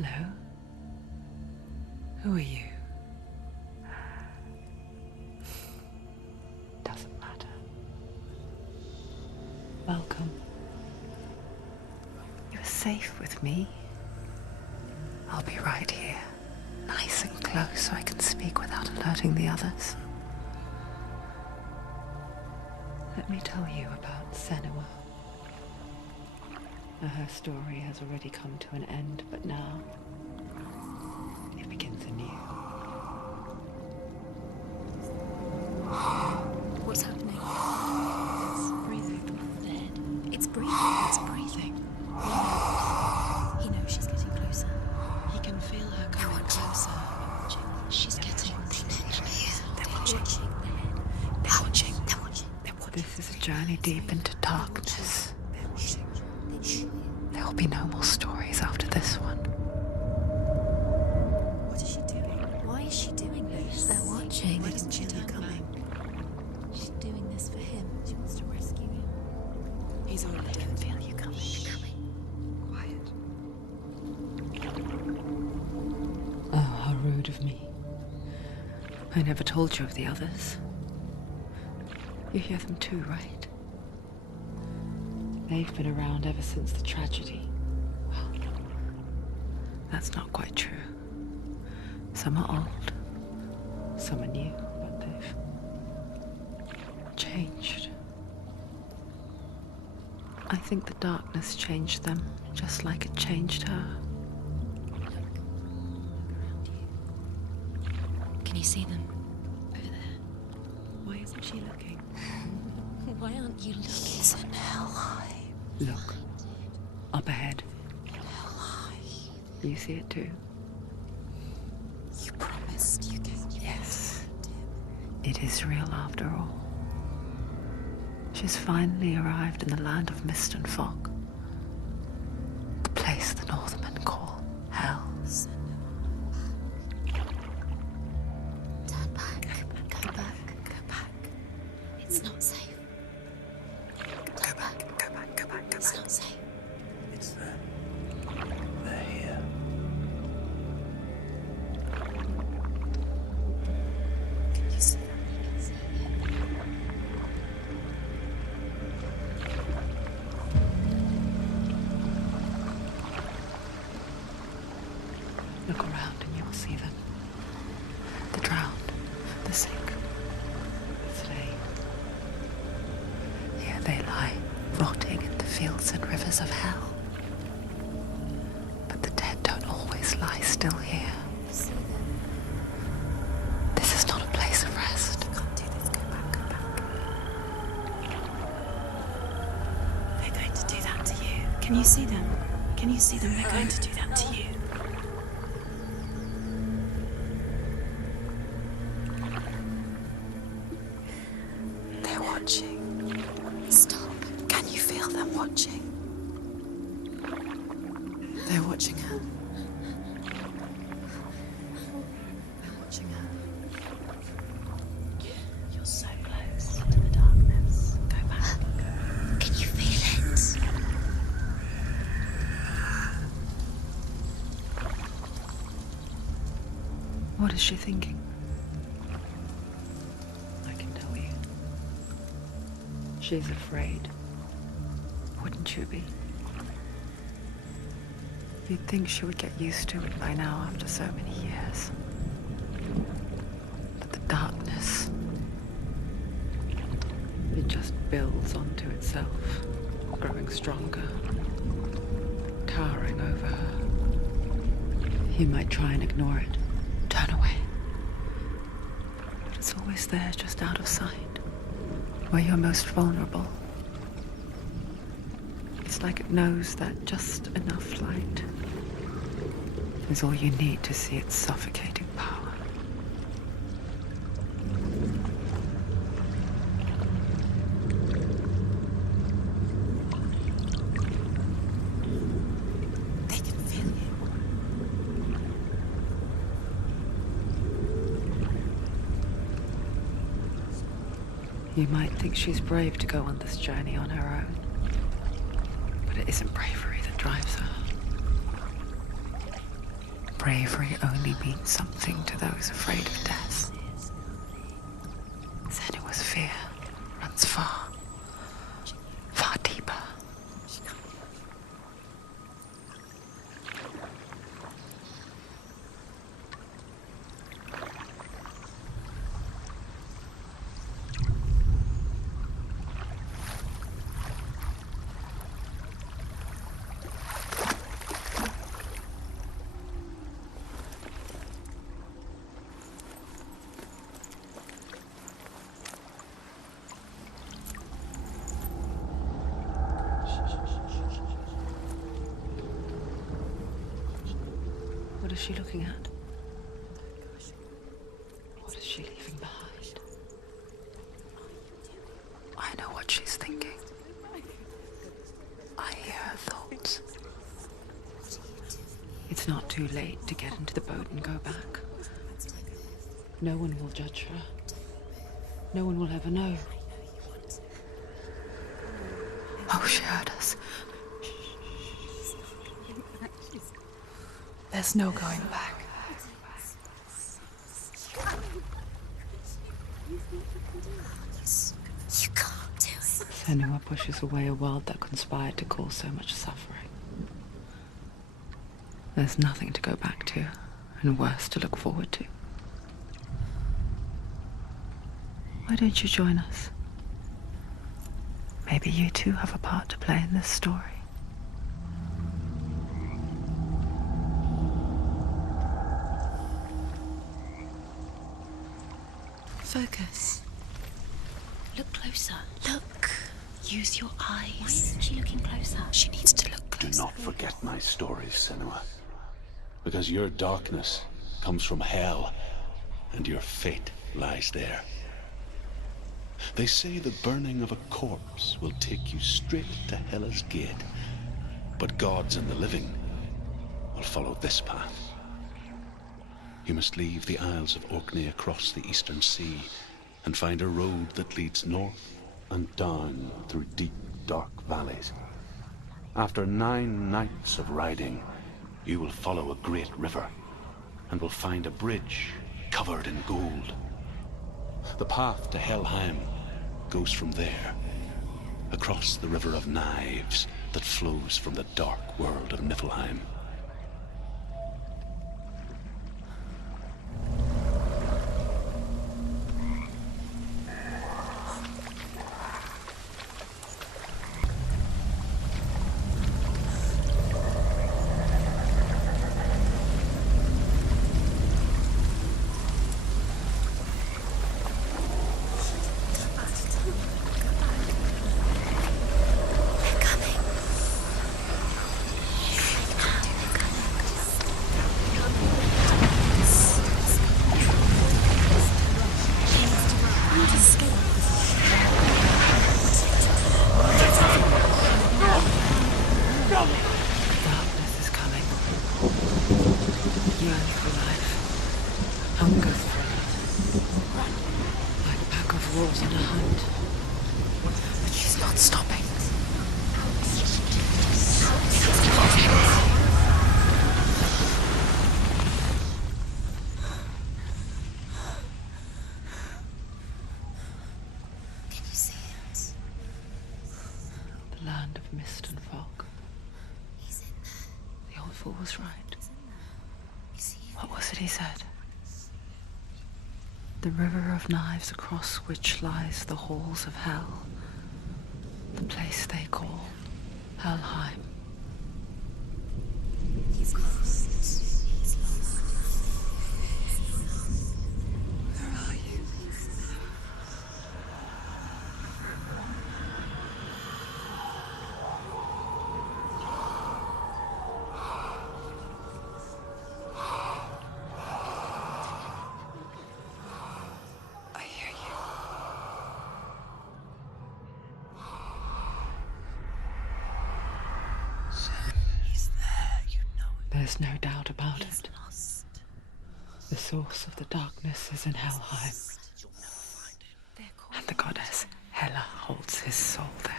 Hello. Who are you? Doesn't matter. Welcome. You're safe with me. I'll be right here, nice and close so I can speak without alerting the others. Let me tell you about Senua. Her story has already come to an end, but now it begins anew. What's happening? It's breathing. Dead. It's breathing. It's breathing. He knows she's getting closer. He can feel her coming closer. She's getting closer. They're watching. They're watching. They're watching. This is a journey deep into darkness. They're watching. There will be no more stories after this one. What is she doing? Why is she doing this? They're watching. Why doesn't she feel you coming? She's doing this for him. She wants to rescue him. He's already dead. I can feel you coming. Quiet. Oh, how rude of me. I never told you of the others. You hear them too, right? They've been around ever since the tragedy. Well, that's not quite true. Some are old, some are new, but they've changed. I think the darkness changed them, just like it changed her. Look around you. Can you see them? Over there. Why isn't she looking? Why aren't you looking? He's in hell. Look, up ahead. You see it too? You promised you gave me. Yes. It is real after all. She's finally arrived in the land of mist and fog. The place the Northmen call Hell. Turn back. Go back. Go back. It's not safe. Go back. It's not safe. It's there. They're here. Can you see them? I can see it. Look around and you will see them. The drowned, the sick, the slain. Here they lie, rotting in the fields and rivers of hell. But the dead don't always lie still here. See them. This is not a place of rest. You can't do this. Go back. They're going to do that to you. Can you see them? Can you see them? They're going to do that to you. They're watching. Stop. Can you feel them watching? They're watching her. They're watching her. You're so close to the darkness. Go back. Can you feel it? What is she thinking? I can tell you. She's afraid. Wouldn't you be? You'd think she would get used to it by now after so many years. But the darkness, it just builds onto itself, growing stronger, towering over her. You might try and ignore it, turn away. But it's always there, just out of sight, where you're most vulnerable. It's like it knows that just enough light is all you need to see its suffocating power. They can feel you. You might think she's brave to go on this journey on her own, but it isn't bravery that drives her. bravery only means something to those afraid of death. Senua's fear runs far, far deeper. What is she looking at? What is she leaving behind? I know what she's thinking. I hear her thoughts. It's not too late to get into the boat and go back. No one will judge her. No one will ever know. Oh, she heard us. There's no going back. You can't do it. Senua pushes away a world that conspired to cause so much suffering. There's nothing to go back to, and worse to look forward to. Why don't you join us? Maybe you too have a part to play in this story. Focus. Look closer. Look. Use your eyes. Why isn't she looking closer? She needs to look Do closer. not forget my stories, Senua. Because your darkness comes from hell, and your fate lies there. They say the burning of a corpse will take you straight to Hela's gate, but gods and the living will follow this path. You must leave the Isles of Orkney across the eastern sea and find a road that leads north and down through deep, dark valleys. After 9 nights of riding, you will follow a great river and will find a bridge covered in gold. The path to Helheim goes from there, across the River of Knives that flows from the dark world of Niflheim. Darkness is coming. Yearn for life. Hunger for it. Like a pack of wolves on a hunt. But she's not stopping. Can you see it? The land of mist and fog. He's in there. The old fool was right. You see him? What was it he said? The river of knives across which lies the halls of hell. The place they call Helheim. He's lost. He's lost. Where are you? I hear you. He's there, you know it. There's no doubt about He's it. lost. The source of the darkness is in Helheim, and the goddess Hela holds his soul there.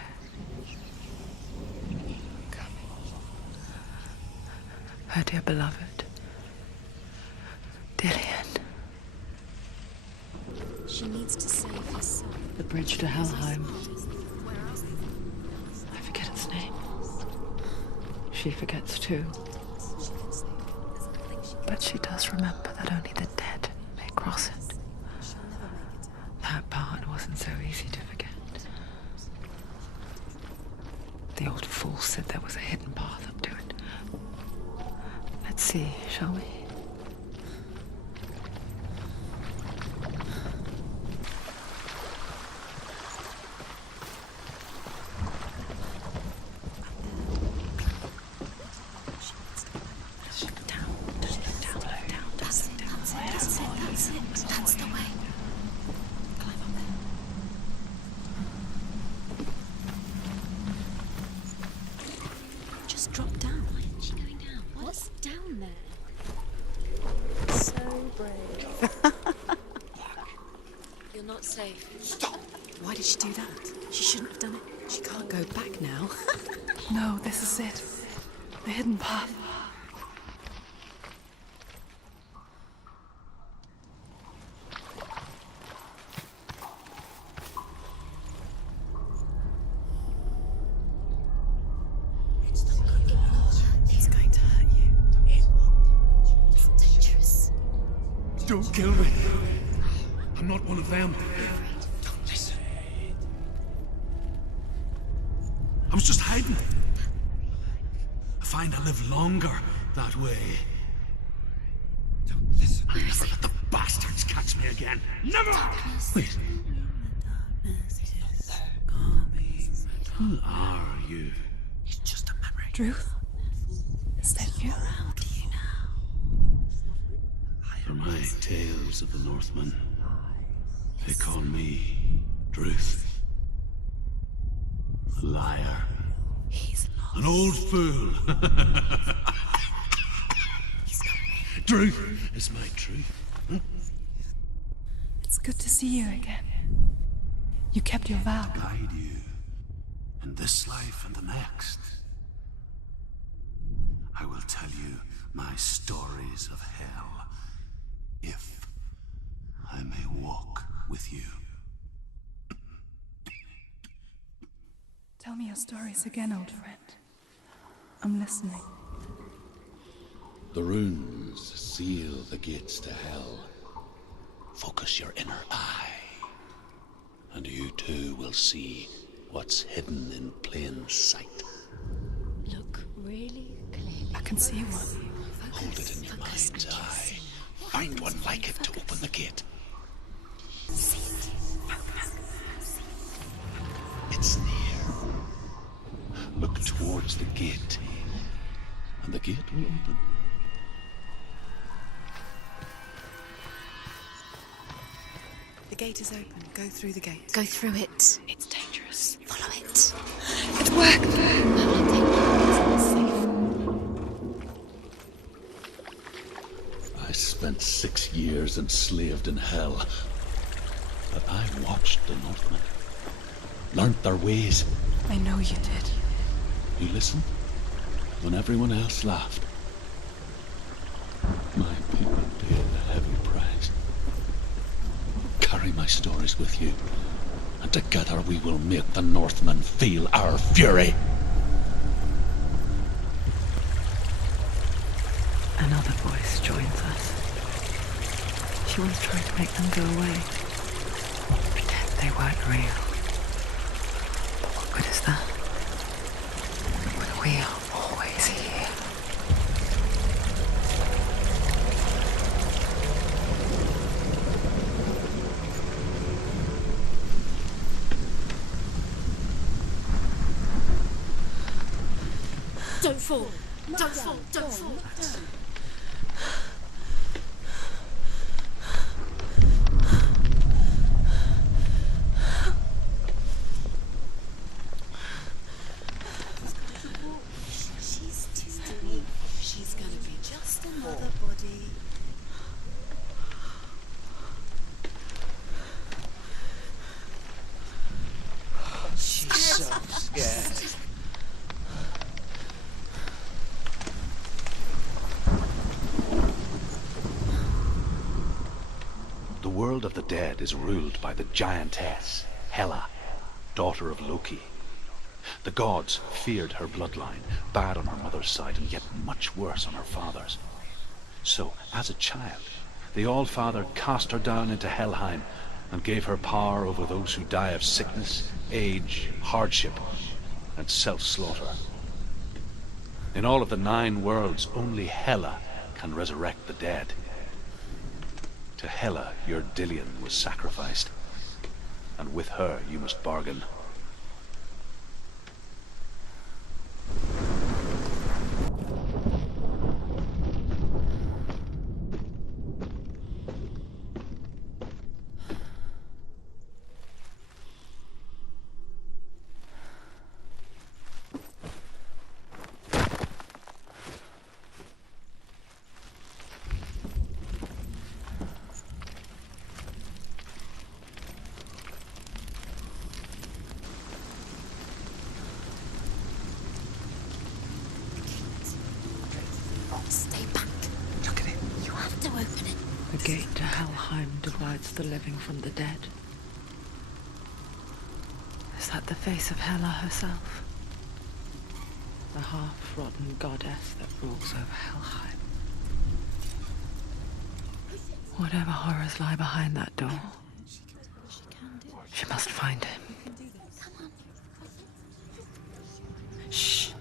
Her dear beloved, The bridge to Helheim. I forget its name. She forgets too. But she does remember that only the dead may cross it. That part wasn't so easy to forget. The old fool said there was a hidden path up to it. Let's see, shall we? That's the way. Climb up there. Just drop down. Why isn't she going down? What's down there? So brave. You're not safe. Stop! Why did she do that? She shouldn't have done it. She can't go back now. No, this is it. The hidden path. It's going to hurt you. It's dangerous. Don't kill me. I'm not one of them. Don't listen. I was just hiding. I find I live longer that way. Don't listen. I never let the bastards catch me again. Never! Wait, who are you? It's just a memory. Ruth? Is that you? How do you know? For my tales of the Northmen, they call me Druth. A liar. He's lost. An old fool. Truth is my truth. It's good to see you again. You kept your vow. Guide you in this life and the next. I will tell you my stories of hell, if I may walk with you. Tell me your stories again, old friend. I'm listening. The runes seal the gates to hell. Focus your inner eye, and you too will see what's hidden in plain sight. Look really clearly. I can see one. Hold it in your mind's eye. Find one like it to open the gate. It's near. Look towards the gate, and the gate will open. The gate is open. Go through the gate. Go through it. It's dangerous. Follow it. It worked. No, I think it's safe. I spent 6 years enslaved in hell, but I watched the Northmen, learnt their ways. I know you did. You listened when everyone else laughed. My people paid a heavy price. Carry my stories with you, and together we will make the Northmen feel our fury. Another voice joins us. She once tried to make them go away. Pretend they weren't real. But what good is that? When we are always here. Don't fall. Don't fall. Don't fall. She's too weak. She's gonna be just another body. She's so scared. The world of the dead is ruled by the giantess, Hela, daughter of Loki. The gods feared her bloodline, bad on her mother's side and yet much worse on her father's. So, as a child, the All-Father cast her down into Helheim and gave her power over those who die of sickness, age, hardship, and self-slaughter. In all of the 9 worlds, only Hela can resurrect the dead. To Hela, your Dillion was sacrificed, and with her you must bargain. Stay back. Look at it. You have to open it. The gate to Helheim divides the living from the dead. Is that the face of Hela herself? The half-rotten goddess that rules over Helheim. Whatever horrors lie behind that door, she must find him. Shh.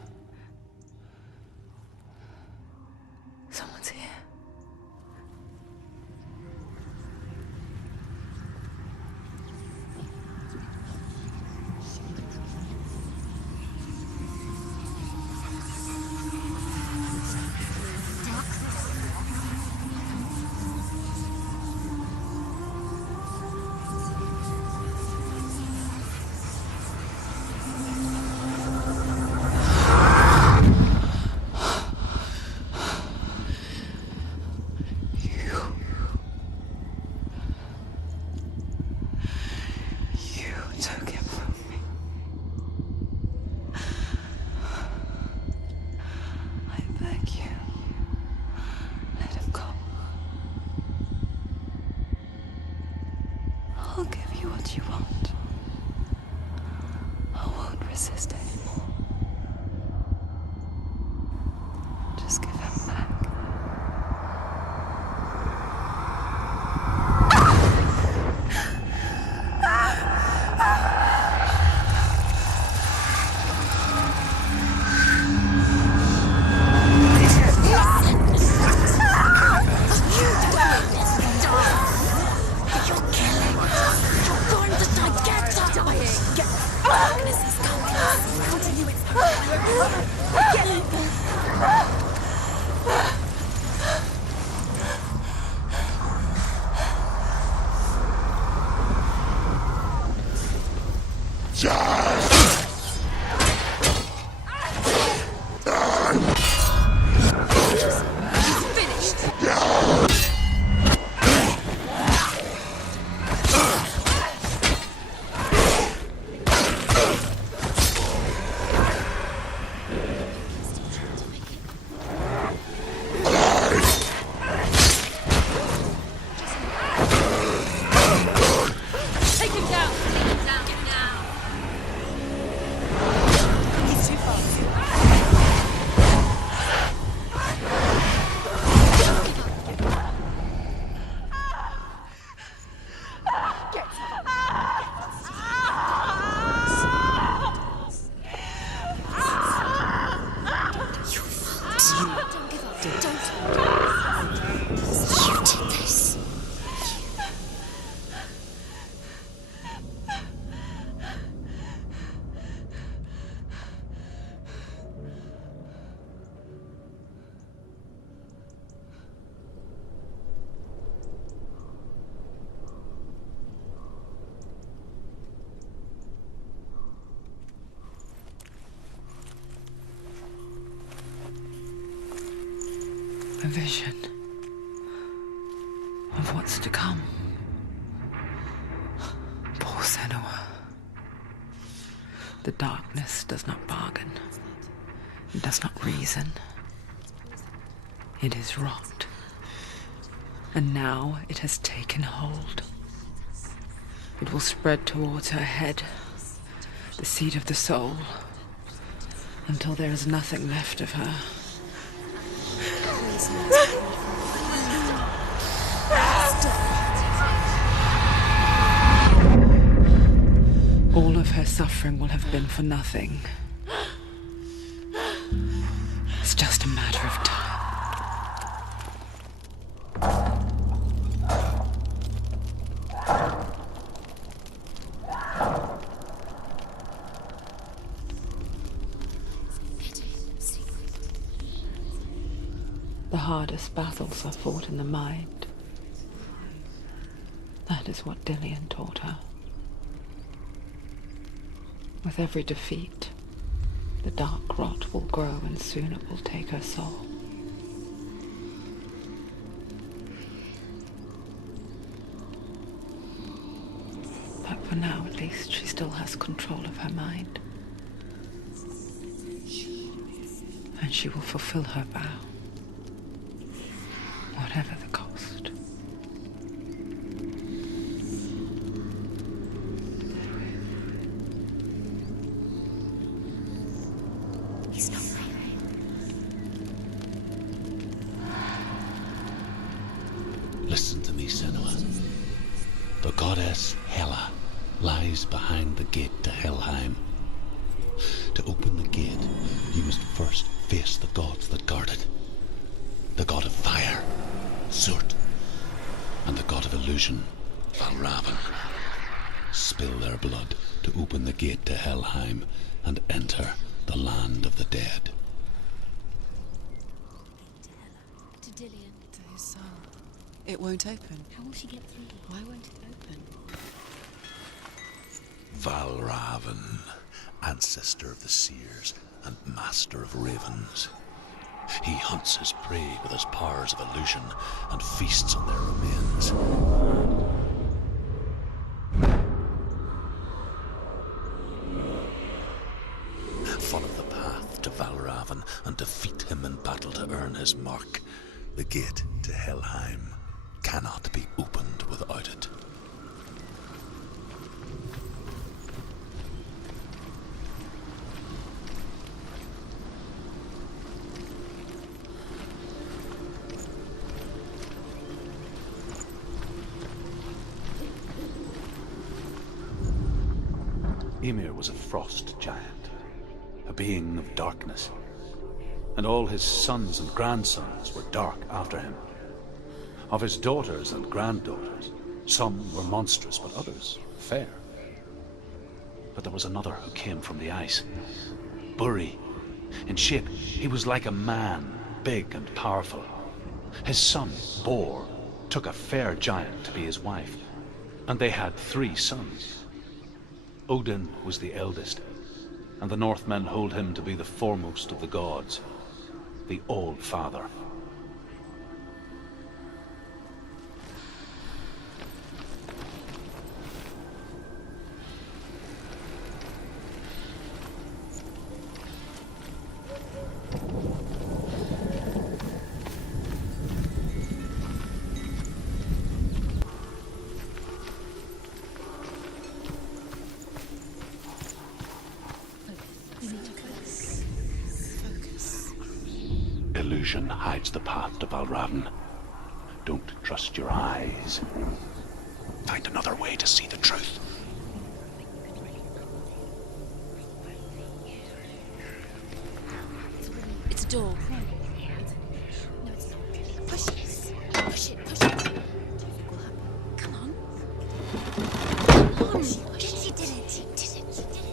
Someone's here. Took him from me. I beg you, let him go. I'll give you what you want. I won't resist anymore. Just give him back. A vision of what's to come. Poor Senua. The darkness does not bargain. It does not reason. It is rot. And now it has taken hold. It will spread towards her head, the seat of the soul, until there is nothing left of her. All of her suffering will have been for nothing. It's just a matter of time. The hardest battles are fought in the mind. That is what Dillian taught her. With every defeat, the dark rot will grow and soon it will take her soul. But for now, at least, she still has control of her mind. And she will fulfill her vow, whatever the cost. He's not right. Listen to me, Senua. The goddess Hela lies behind the gate to Helheim. To open the gate, you must first face the gods that guard it. The god of fire, Surt, and the god of illusion, Valravn. Spill their blood to open the gate to Helheim and enter the land of the dead. To Dillian. To his soul. It won't open. How will she get through? Why won't it open? Valravn, ancestor of the seers and master of ravens. He hunts his prey with his powers of illusion and feasts on their remains. Follow the path to Valravn and defeat him in battle to earn his mark. The gate to Helheim cannot be opened without it. Ymir was a frost giant, a being of darkness, and all his sons and grandsons were dark after him. Of his daughters and granddaughters, some were monstrous, but others fair. But there was another who came from the ice, Buri. In shape, he was like a man, big and powerful. His son, Bor, took a fair giant to be his wife, and they had 3 sons. Odin was the eldest, and the Northmen hold him to be the foremost of the gods, the All-Father. Illusion hides the path to Valravn. Don't trust your eyes. Find another way to see the truth. It's a door. No, it's not. Push it. Push it. Push it. Come on. Come on. Yes, you did it. You did it. You did it.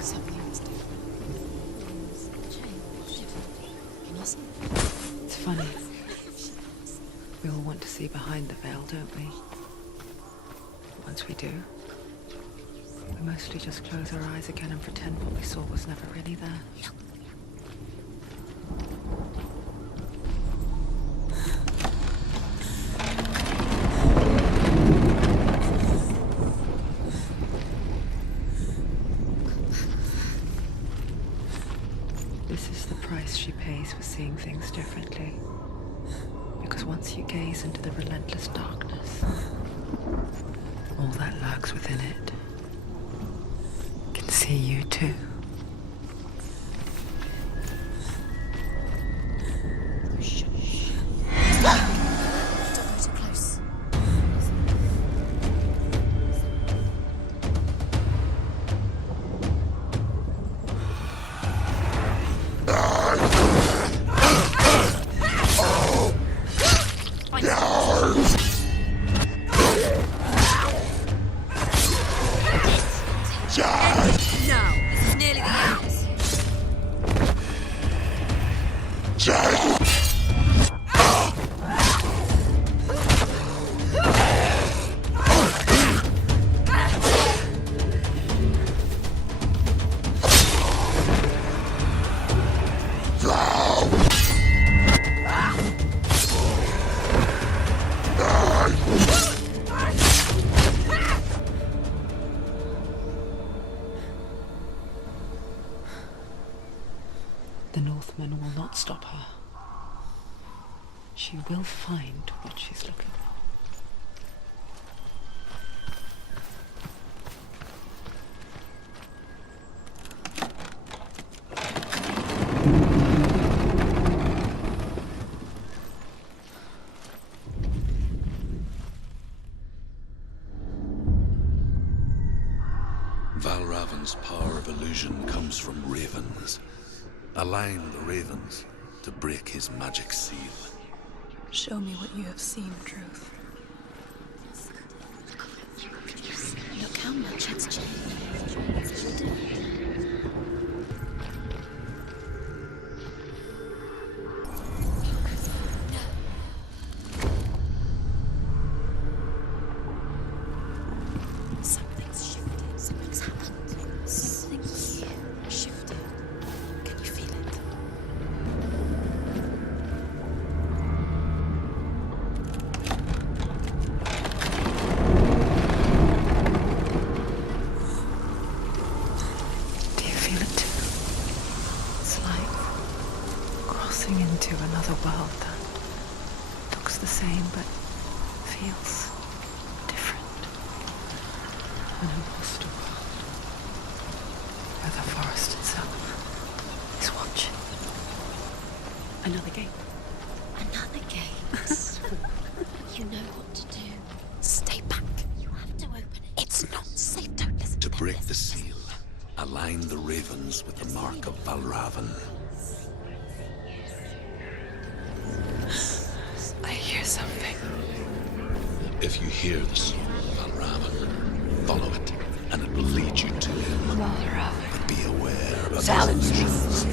Something's different. Change. Can you see? It's funny. We all want to see behind the veil, don't we? Once we do, we mostly just close our eyes again and pretend what we saw was never really there. This is the price she pays for seeing things differently. Because once you gaze into the relentless darkness, all that lurks within it can see you too. Don't go too close. Now, this is nearly the end. The Northman will not stop her. She will find what she's looking for. Valravan's power of illusion comes from ravens. Align the ravens to break his magic seal. Show me what you have seen, Truth. Look how much it's changed. Something's shifted. Something's happened. Something's shifted. Can you feel it? Do you feel it too? It's like crossing into another world that looks the same but feels different. An imposter world where the forest itself is watching. Another gate. Another gate. You know what to do. Stay back. You have to open it. It's not safe. Don't listen To them. break the Listen. seal, align the ravens with the mark of Valravan. I hear something. If you hear the soul of Valravan, follow it, and it will lead you to him. But be aware of his illusions. He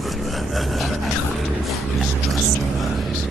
can't always trust your eyes.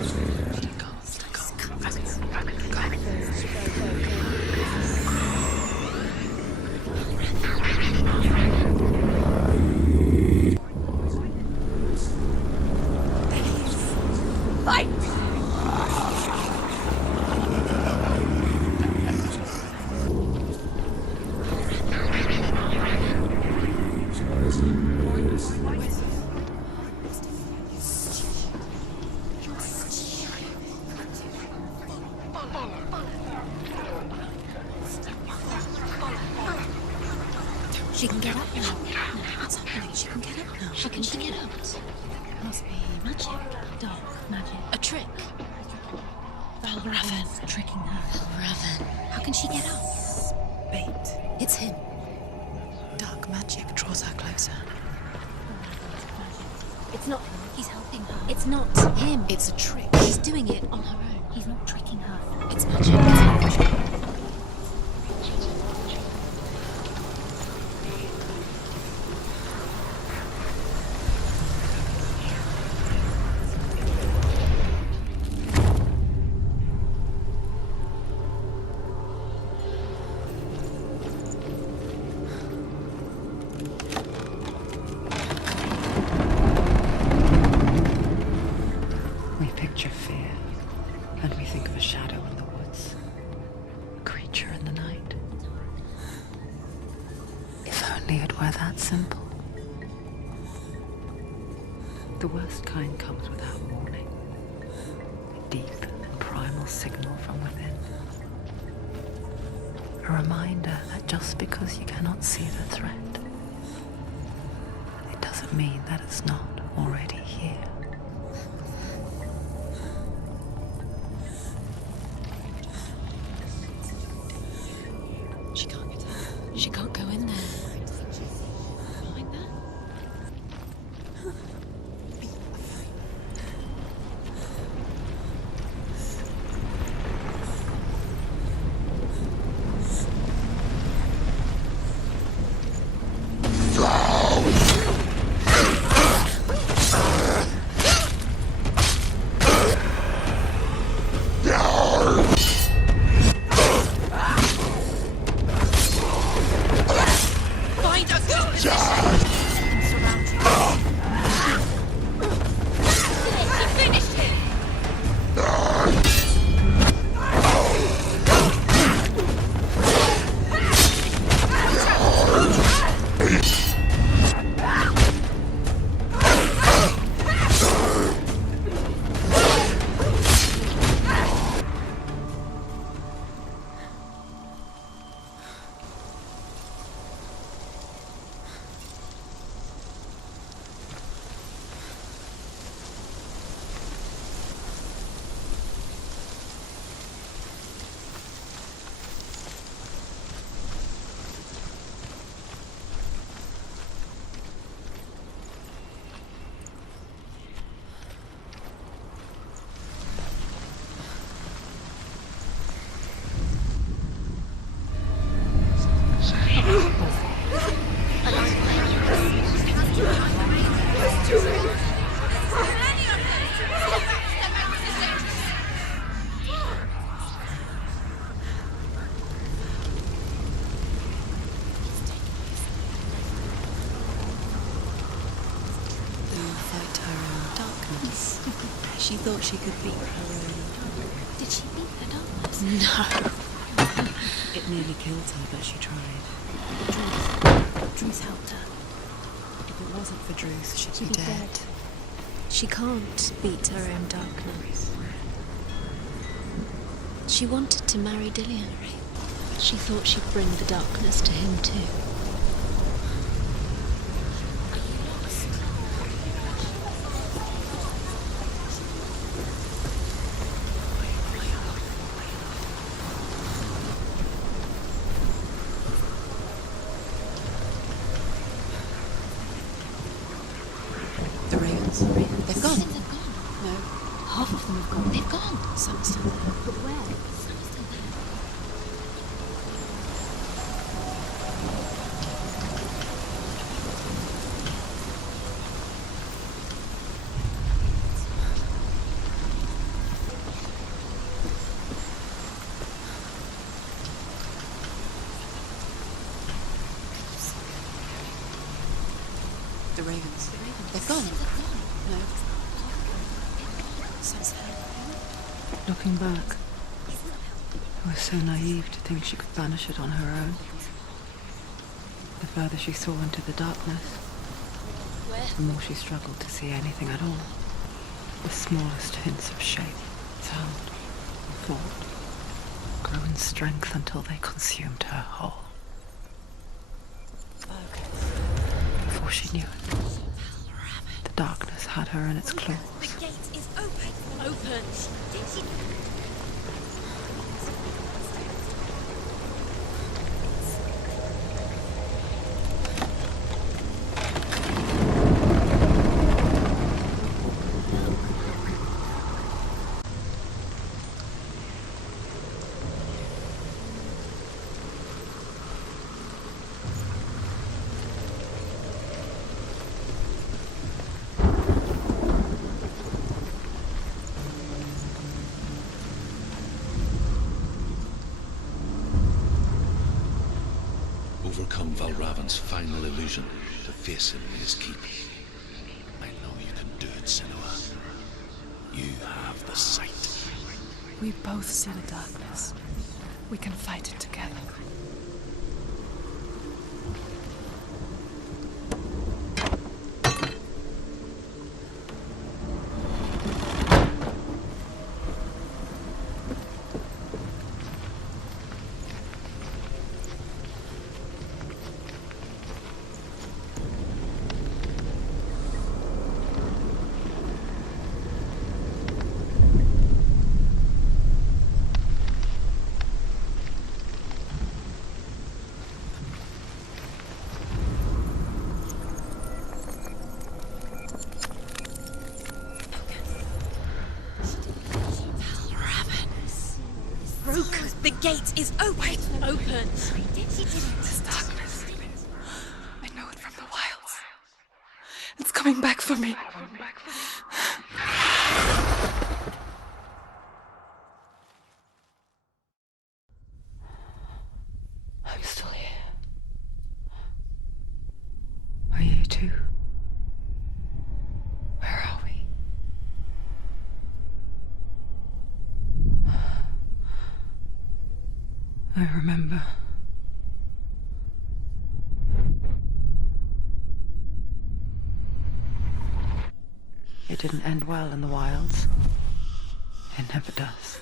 She can get up now. What's happening? She can get up now. How can she get out? Must be magic. Dark magic. A trick. Valravan's tricking her. Valravan. How can she get out? Bait. It's him. Dark magic draws her closer. It's not him. He's helping her. It's not him. It's a trick. He's doing it on her own. He's not tricking her. It's magic. It's magic. We picture fear, and we think of a shadow in the woods, a creature in the night. If only it were that simple. The worst kind comes without warning. A deep and primal signal from within. A reminder that just because you cannot see the threat, it doesn't mean that it's not already here. She can't get out. She can't go in there. Behind there? She thought she could beat her own. Did she beat the darkness? No. It nearly killed her, but she tried. Druth helped her. If it wasn't for Druth, she'd She'd be be dead. dead. She can't beat her own darkness. She wanted to marry Dillian. She thought she'd bring the darkness to him too. The ravens. They've gone. They've gone. No, half of them have gone. They've gone. Some are still there. But where? Some are still there. The ravens. They've gone. No. Looking back, I was so naive to think she could banish it on her own. The further she saw into the darkness, the more she struggled to see anything at all. The smallest hints of shape, sound, and thought grew in strength until they consumed her whole. Before she knew it, the darkness had her in its claws. The gate is open. Open. Overcome Valravan's final illusion to face him in his keep. I know you can do it, Senua. You have the sight. We both see the darkness. We can fight it together. gate is open. Open. This darkness. I know it from the wilds. It's coming back for me. I'm still here. Are you too? Where are we? I remember. It didn't end well in the wilds. It never does.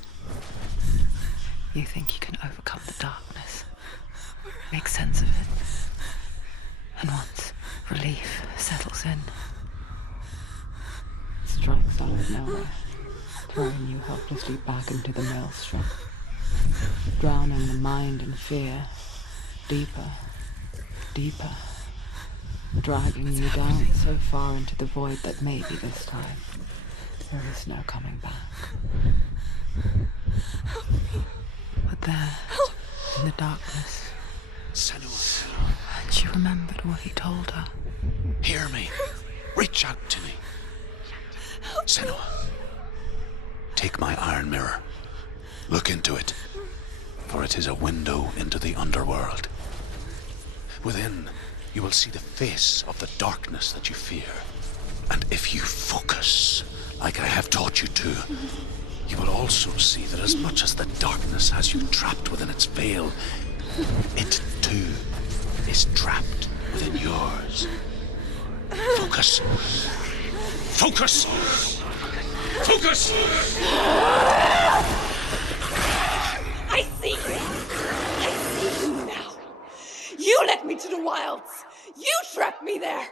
You think you can overcome the darkness, make sense of it, and once relief settles in, it strikes out of nowhere, throwing you helplessly back into the maelstrom, drowning the mind in fear, deeper, deeper, dragging you down so far into the void that maybe this time there is no coming back. But there, in the darkness, Senua, and she remembered what he told her. hear me. Reach out to me. Senua, take my iron mirror. Look into it, for it is a window into the underworld. Within, you will see the face of the darkness that you fear. And if you focus, like I have taught you to, you will also see that as much as the darkness has you trapped within its veil, it too is trapped within yours. Focus. Focus! Focus! I see you! I see you now! You led me to the wilds! You trapped me there!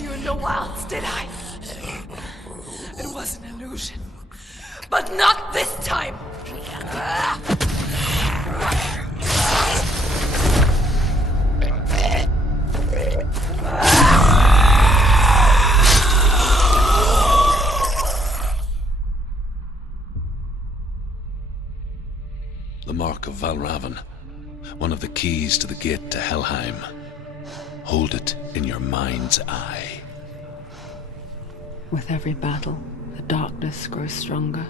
You in the wilds, did I? It was an illusion. But not this time! The Mark of Valravan, one of the keys to the gate to Helheim. Hold it in your mind's eye. With every battle, the darkness grows stronger.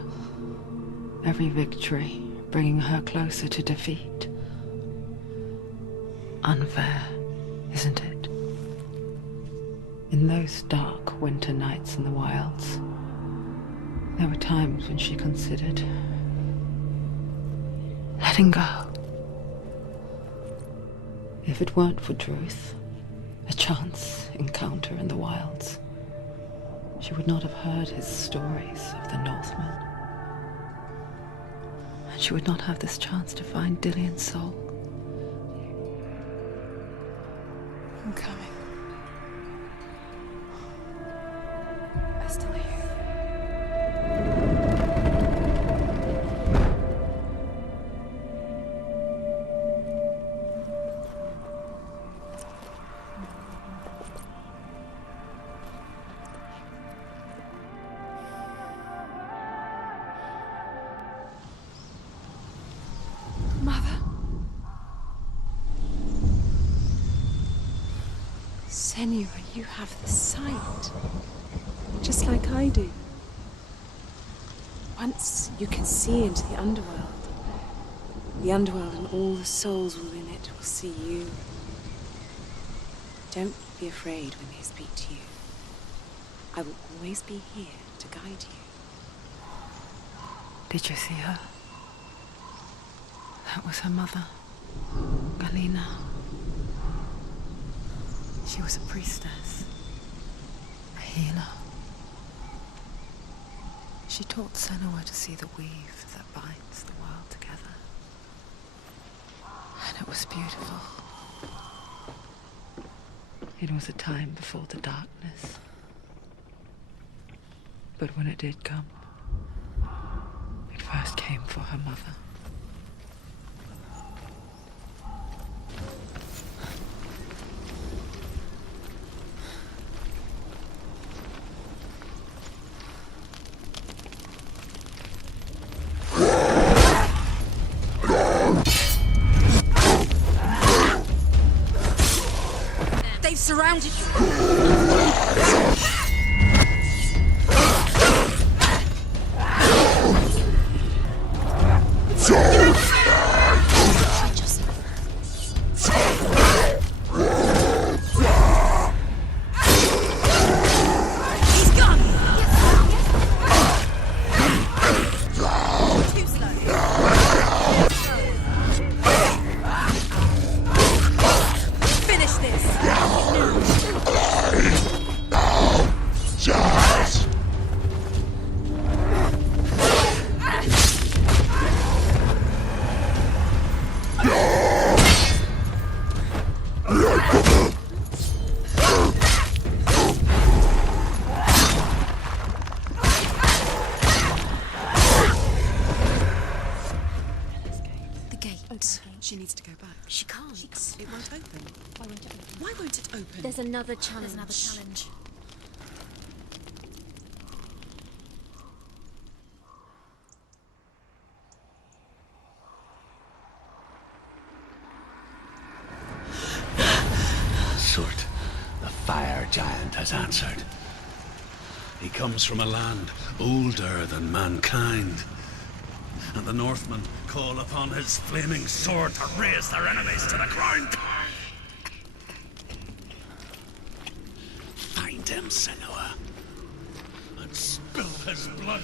Every victory bringing her closer to defeat. Unfair, isn't it? In those dark winter nights in the wilds, there were times when she considered letting go. If it weren't for Druth, a chance encounter in the wilds, she would not have heard his stories of the Northmen. And she would not have this chance to find Dillion's soul. I'm coming. I still hear you. Senua, you have the sight. Just like I do. Once you can see into the underworld and all the souls within it will see you. Don't be afraid when they speak to you. I will always be here to guide you. Did you see her? That was her mother, Galina. She was a priestess, a healer. She taught Senua to see the weave that binds the world together. And it was beautiful. It was a time before the darkness. But when it did come, it first came for her mother. They've surrounded you. She needs to go back. She can't. It won't open. Why won't it open? Why won't it open? There's another challenge. Surt, the fire giant has answered. He comes from a land older than mankind. And the Northmen call upon his flaming sword to raze their enemies to the ground. Find him, Senua, and spill his blood.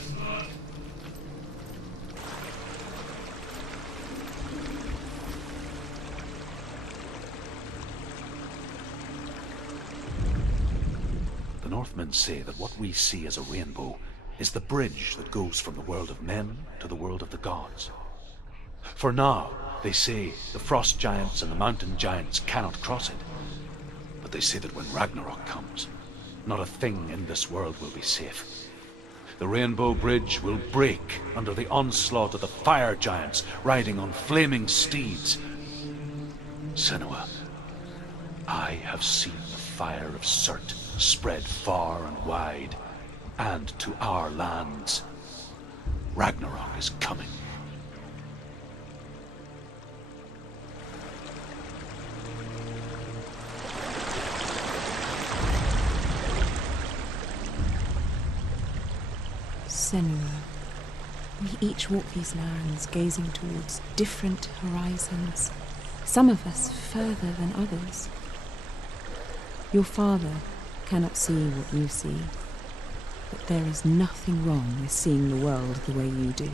The Northmen say that what we see as a rainbow is the bridge that goes from the world of men to the world of the gods. For now, they say, the frost giants and the mountain giants cannot cross it. But they say that when Ragnarok comes, not a thing in this world will be safe. The rainbow bridge will break under the onslaught of the fire giants riding on flaming steeds. Senua, I have seen the fire of Surt spread far and wide, and to our lands. Ragnarok is coming. Senua, we each walk these lands gazing towards different horizons, some of us further than others. Your father cannot see what you see, but there is nothing wrong with seeing the world the way you do.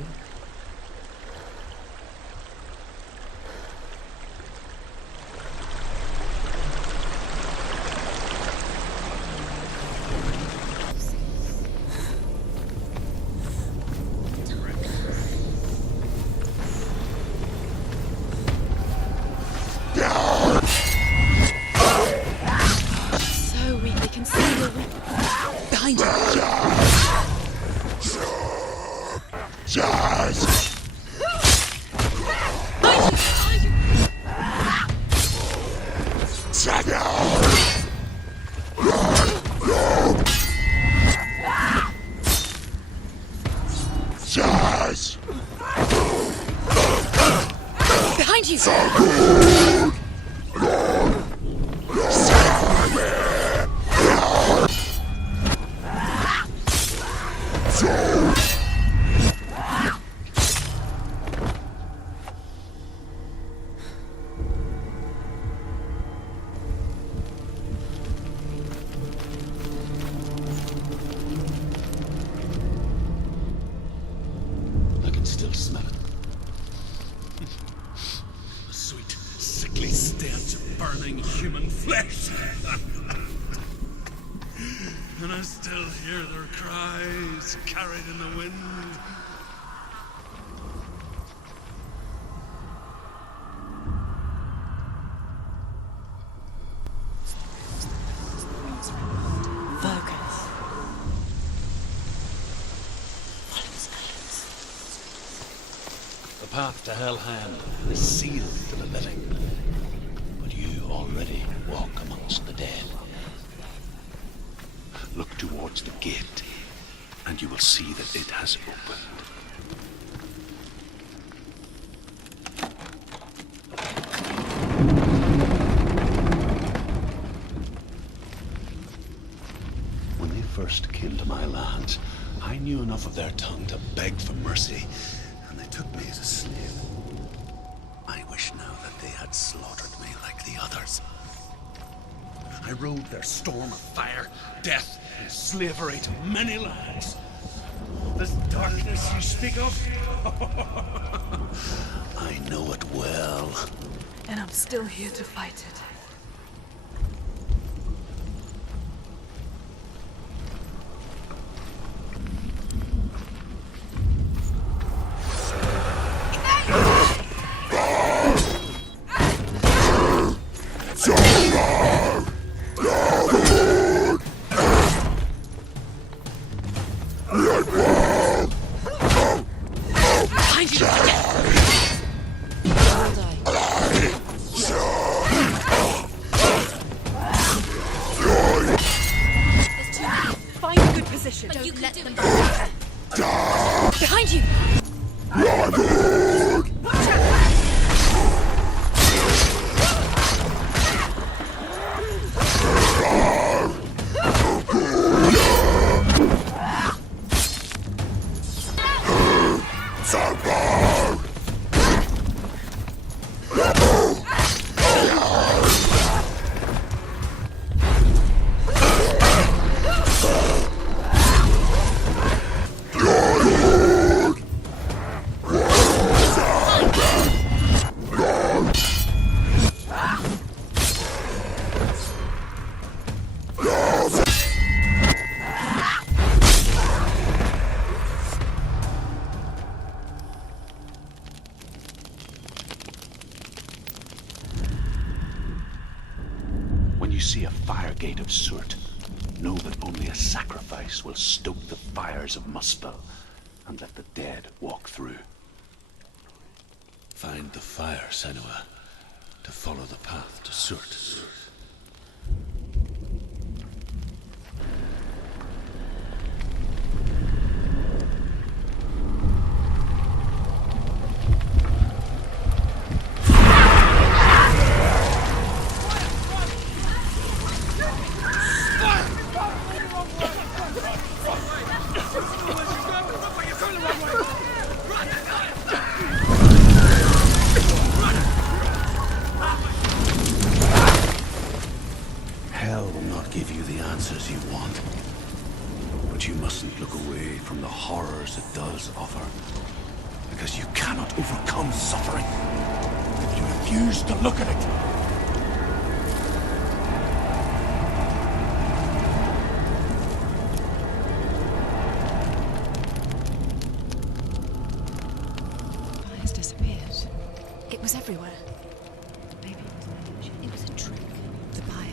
Behind you! I can still smell it. The sweet, sickly stench of burning human flesh. And I still hear their cries carried in the wind. The path to Hellhand is sealed to the living, but you already walk amongst the dead. Look towards the gate, and you will see that it has opened. When they first came to my lands, I knew enough of their tongue to beg for mercy, and they took me as a slave. I wish now that they had slaughtered me like the others. I rode their storm of fire, death, and slavery to many lands. This darkness you speak of, I know it well. And I'm still here to fight it. Find a good position. But you can let them Behind you! When you see a fire gate of soot, know that only a sacrifice will stoke the fires of Muspel and let the dead walk through. Find the fire, Senua, to follow the path to Surt. Hell will not give you the answers you want. But you mustn't look away from the horrors it does offer. Because you cannot overcome suffering if you refuse to look at it. Fire's disappeared. It was everywhere. Maybe it was an illusion. It was a trick. The buyer.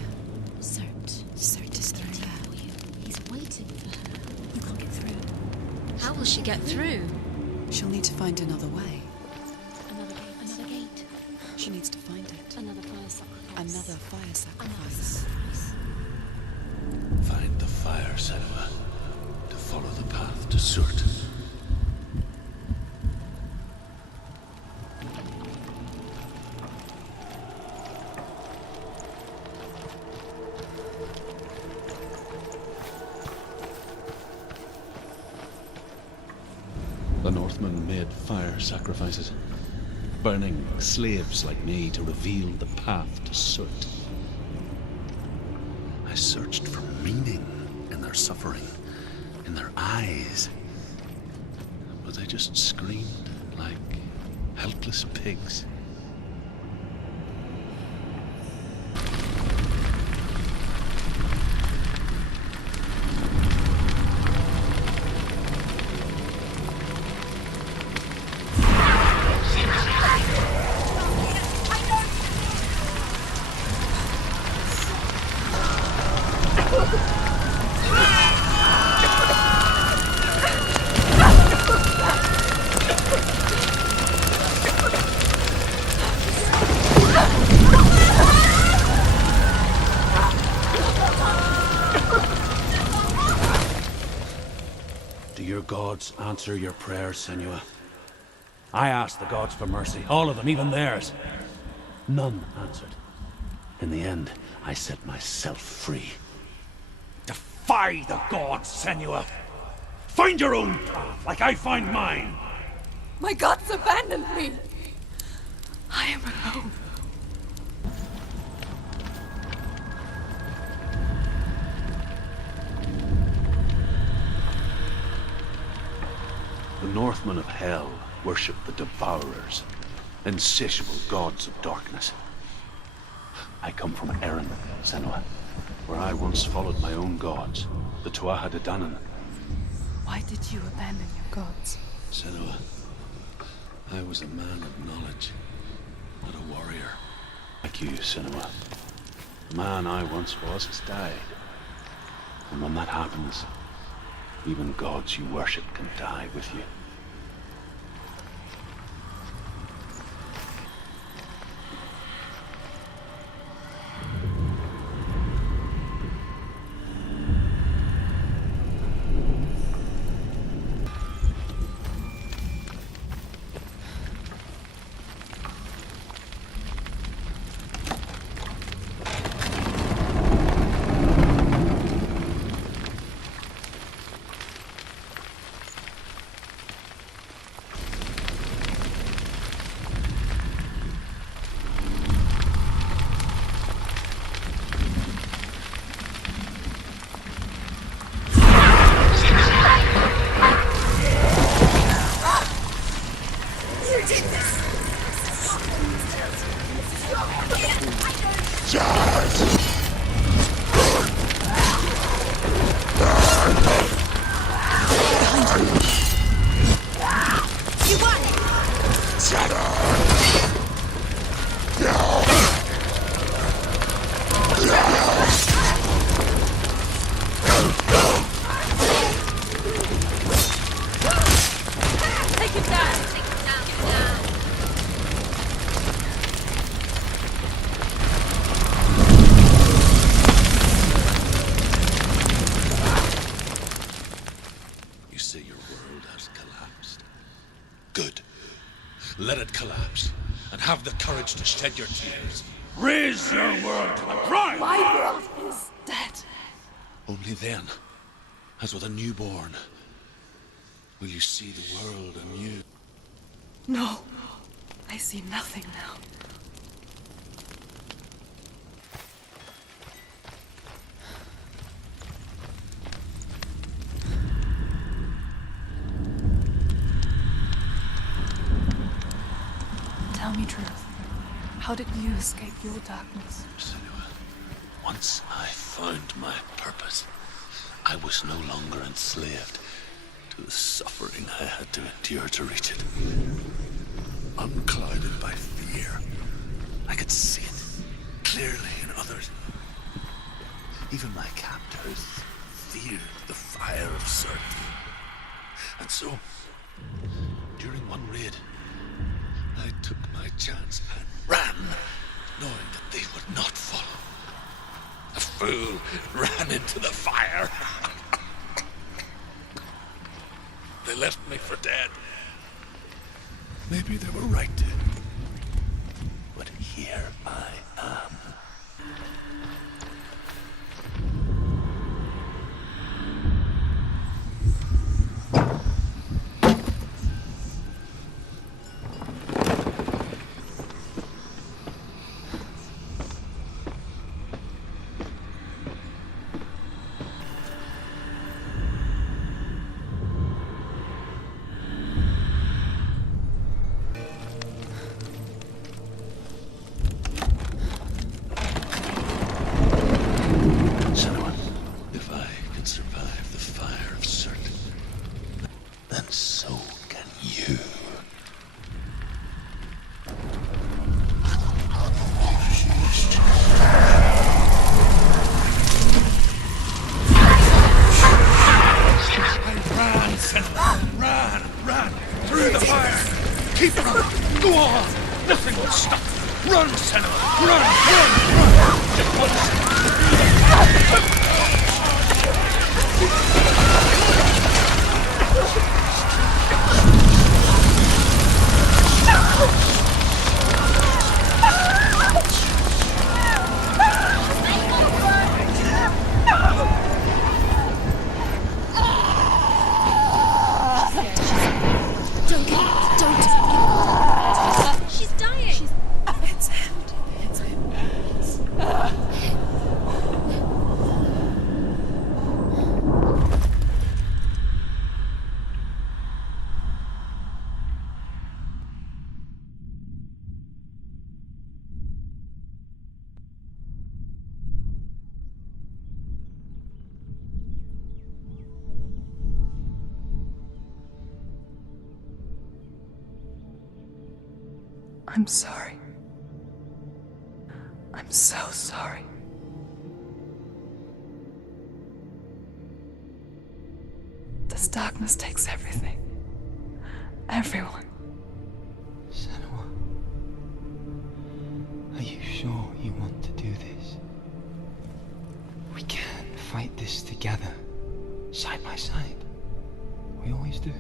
Surt is through there. For you. He's waiting for her. You can't get through. How will she get through? She'll need to find another way. Another gate. She needs to find it. Another fire sacrifice. Another fire sacrifice. Another sacrifice. Find the fire, Senua, to follow the path to Surt. The Northmen made fire sacrifices, burning slaves like me to reveal the path to Surt. I searched for meaning in their suffering, in their eyes. But they just screamed like helpless pigs. Gods answer your prayers, Senua. I asked the gods for mercy, all of them, even theirs. None answered. In the end, I set myself free. Defy the gods, Senua! Find your own path, like I find mine! My gods abandoned me! I am alone. The Northmen of Hell worship the Devourers, insatiable gods of darkness. I come from Erin, Senua, where I once followed my own gods, the Tuatha De Danann. Why did you abandon your gods? Senua, I was a man of knowledge, not a warrior. Like you, Senua. The man I once was has died. And when that happens, even gods you worship can die with you. Let it collapse, and have the courage to shed your tears. Raise your world to the ground! My world is dead. Only then, as with a newborn, will you see the world anew. No, I see nothing now. Tell me truth. How did you escape your darkness? Senua, once I found my purpose, I was no longer enslaved to the suffering I had to endure to reach it. Unclouded by fear, I could see it clearly in others. Even my captors feared the fire of Surt. And so, during one raid, I took my chance and ran, knowing that they would not follow. The fool ran into the fire. They left me for dead. Maybe they were right to. But here I am. so can you. Run, Senua! Run! Through the fire! Keep running! Go on! Nothing will stop you! Run, Senua! Run! Just one step! She's dying. It's empty. It's empty. I'm sorry. I'm so sorry. This darkness takes everything. Everyone. Senua, are you sure you want to do this? We can fight this together, side by side. We always do.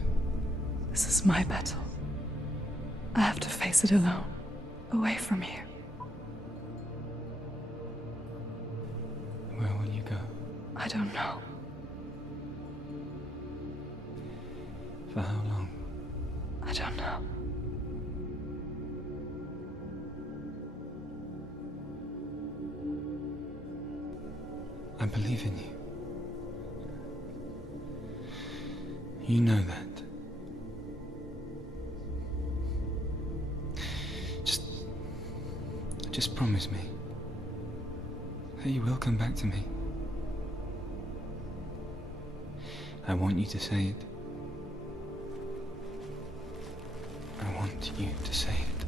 This is my battle. I have to face it alone, away from here. Where will you go? I don't know. For how long? I don't know. I believe in you. You know that. Just promise me that you will come back to me. I want you to say it. I want you to say it.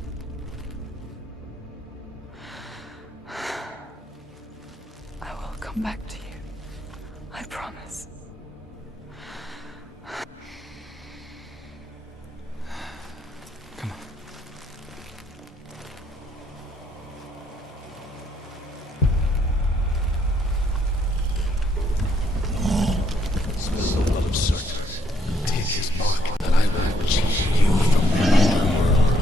I will come back to you. I promise. Come on. The blood of serpents, take his mark, and I will change you from the world,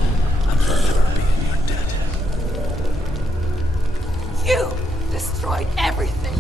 and forever be in your debt. You destroyed everything.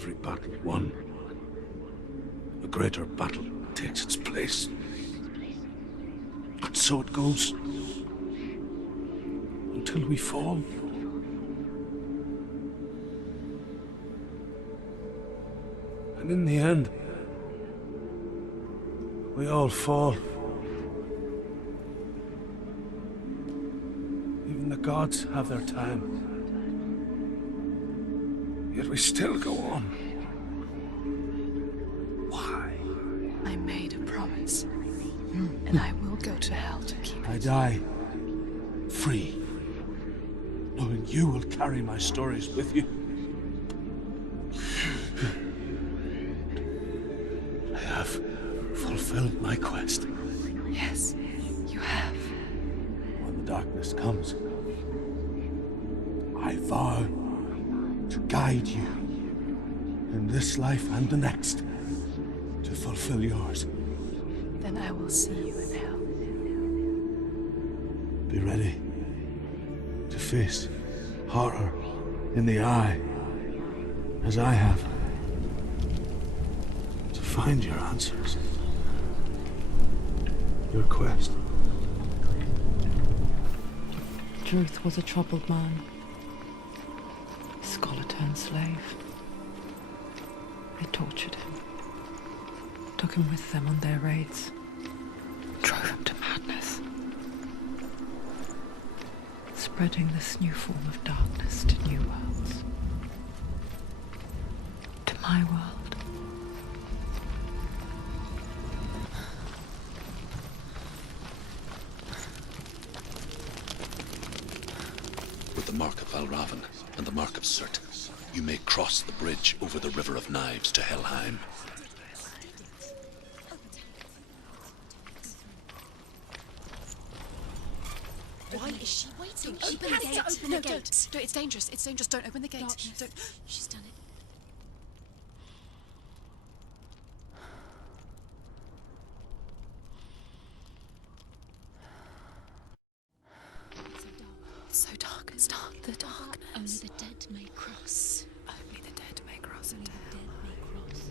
every battle won, a greater battle takes its place. And so it goes. Until we fall. And in the end, we all fall. Even the gods have their time. Yet we still go on. Why? I made a promise, and I will go to hell to keep it. I die free, knowing you will carry my stories with you. I have fulfilled my quest. Yes, you have. When the darkness comes, I vow to guide you in this life and the next to fulfill yours. Then I will see you in hell. Be ready to face horror in the eye, as I have, to find your answers, your quest. Druth was a troubled man. Scholar turned slave. They tortured him, took him with them on their raids, drove him to madness, spreading this new form of darkness to new worlds, to my world. With the mark of Valravan and the mark of Surt, you may cross the bridge over the River of Knives to Helheim. Why is she waiting? She Open the has gate. to open No, the gate. don't. It's dangerous. It's dangerous. Don't open the gate. Darkness. Don't. She's done it. It's so dark. It's dark. The darkness. Only the dead may cross. Only the dead may cross Only into the hell. dead may cross.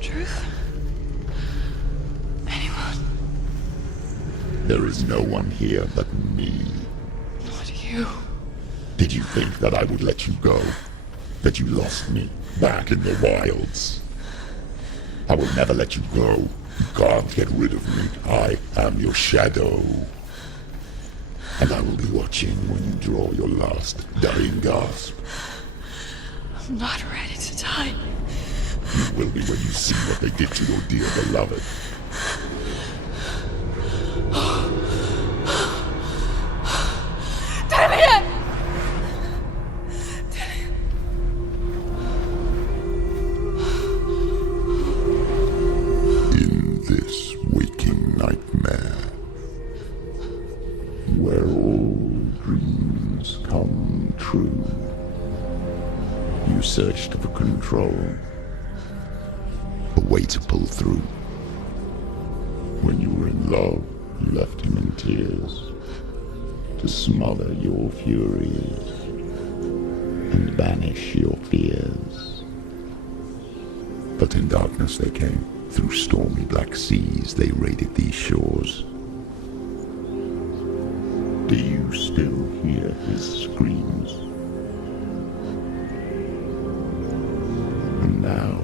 Truth? Anyone? There is no one here but me. Not you. Did you think that I would let you go? That you lost me back in the wilds? I will never let you go. You can't get rid of me. I am your shadow. And I will be watching when you draw your last dying gasp. I'm not ready to die. You will be when you see what they did to your dear beloved. In this waking nightmare, where all dreams come true, you searched for control, a way to pull through. When you were in love, you left him in tears, to smother your furies and banish your fears. But in darkness they came, through stormy black seas they raided these shores. Do you still hear his screams? And now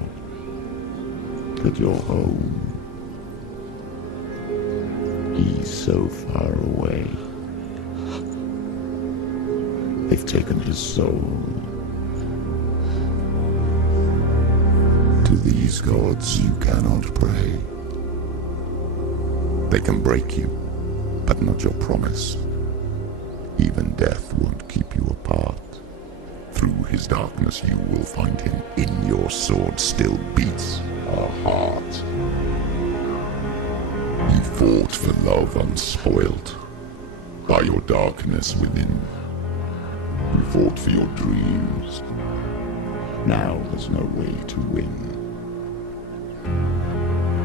that you're home, he's so far away. They've taken his soul. To these gods you cannot pray. They can break you, but not your promise. Even death won't keep you apart. Through his darkness you will find him. In your sword still beats a heart. You fought for love unspoilt by your darkness within. You fought for your dreams. Now there's no way to win.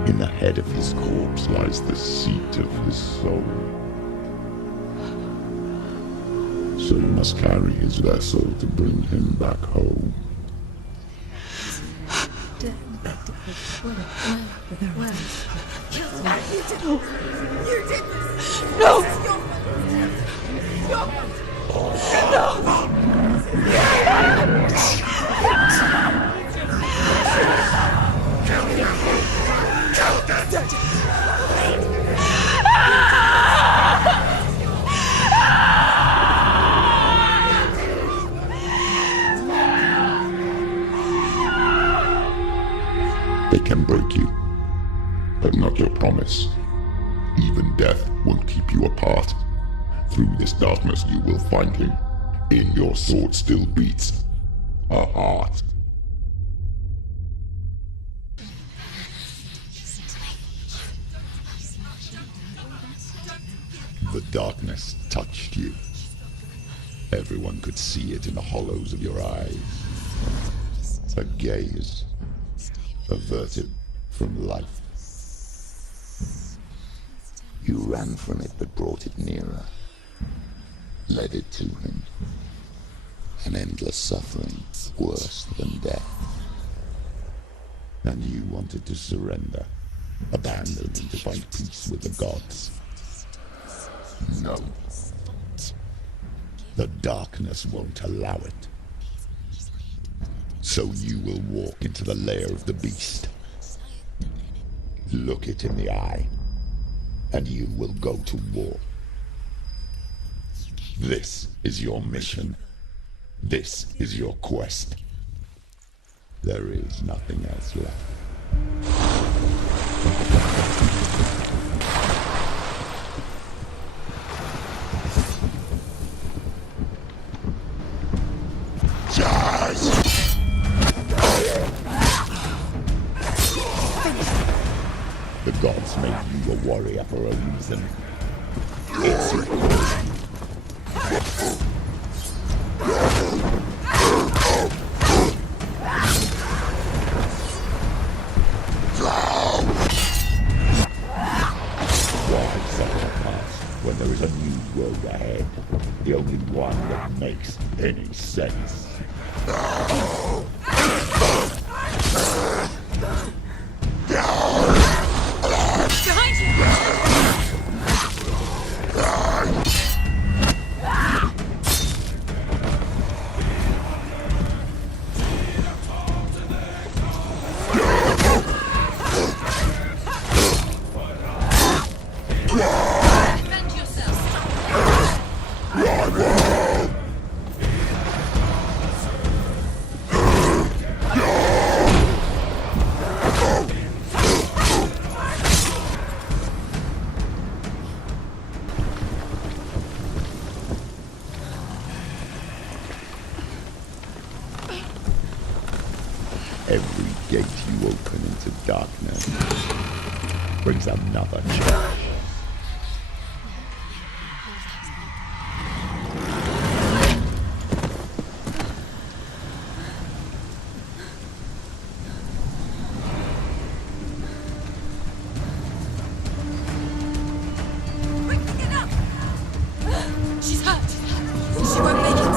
In the head of his corpse lies the seat of his soul. So you must carry his vessel to bring him back home. You did this! No! They can break you, but not your promise. Even death won't keep you apart. Through this darkness you will find him. In your sword still beats a heart. The darkness touched you. Everyone could see it in the hollows of your eyes. A gaze averted from life. You ran from it but brought it nearer. Led it to him. An endless suffering, worse than death. And you wanted to surrender, abandon and to find peace with the gods. No. The darkness won't allow it. So you will walk into the lair of the beast. Look it in the eye, and you will go to war. This is your mission. This is your quest. There is nothing else left. The gods made you a warrior for a reason. It's your calling. Why sacrifice when there is a new road ahead? The only one that makes any sense. Behind you! Defend yourself! Every gate you open into darkness brings another challenge. Quick, get up! She's hurt. She won't make it.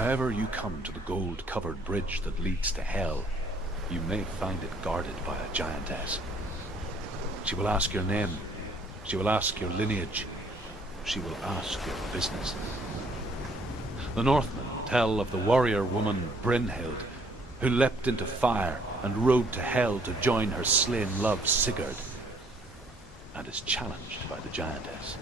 However you come to the gold-covered bridge that leads to Hell, you may find it guarded by a giantess. She will ask your name. She will ask your lineage. She will ask your business. The Northmen tell of the warrior woman Brynhild, who leapt into fire and rode to Hell to join her slain love Sigurd, and is challenged by the giantess.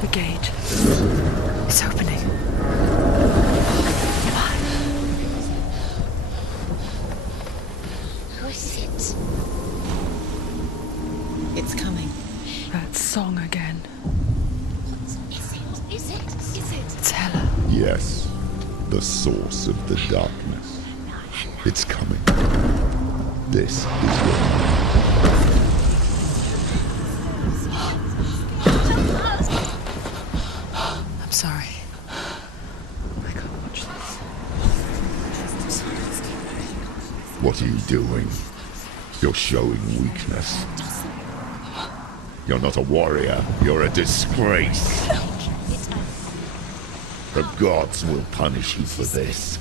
The gate is opening. Who is it? It's coming. That song again. Is it? Is it? Is it? It's Hela. Yes, the source of the darkness. It's coming. This is your I'm sorry. I can't watch this. What are you doing? You're showing weakness. You're not a warrior. You're a disgrace. The gods will punish you for this.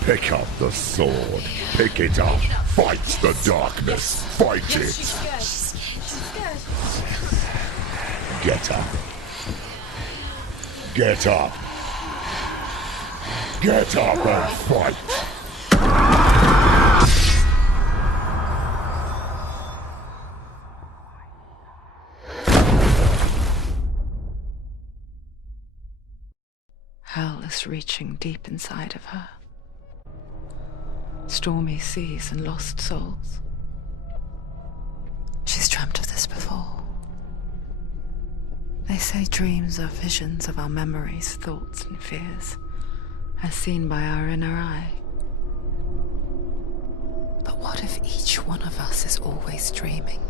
Pick up the sword. Pick it up. Fight the darkness. Fight it. Get up. Get up. Get up and fight. Hell is reaching deep inside of her. Stormy seas and lost souls. She's dreamt of this before. They say dreams are visions of our memories, thoughts, and fears, as seen by our inner eye. But what if each one of us is always dreaming,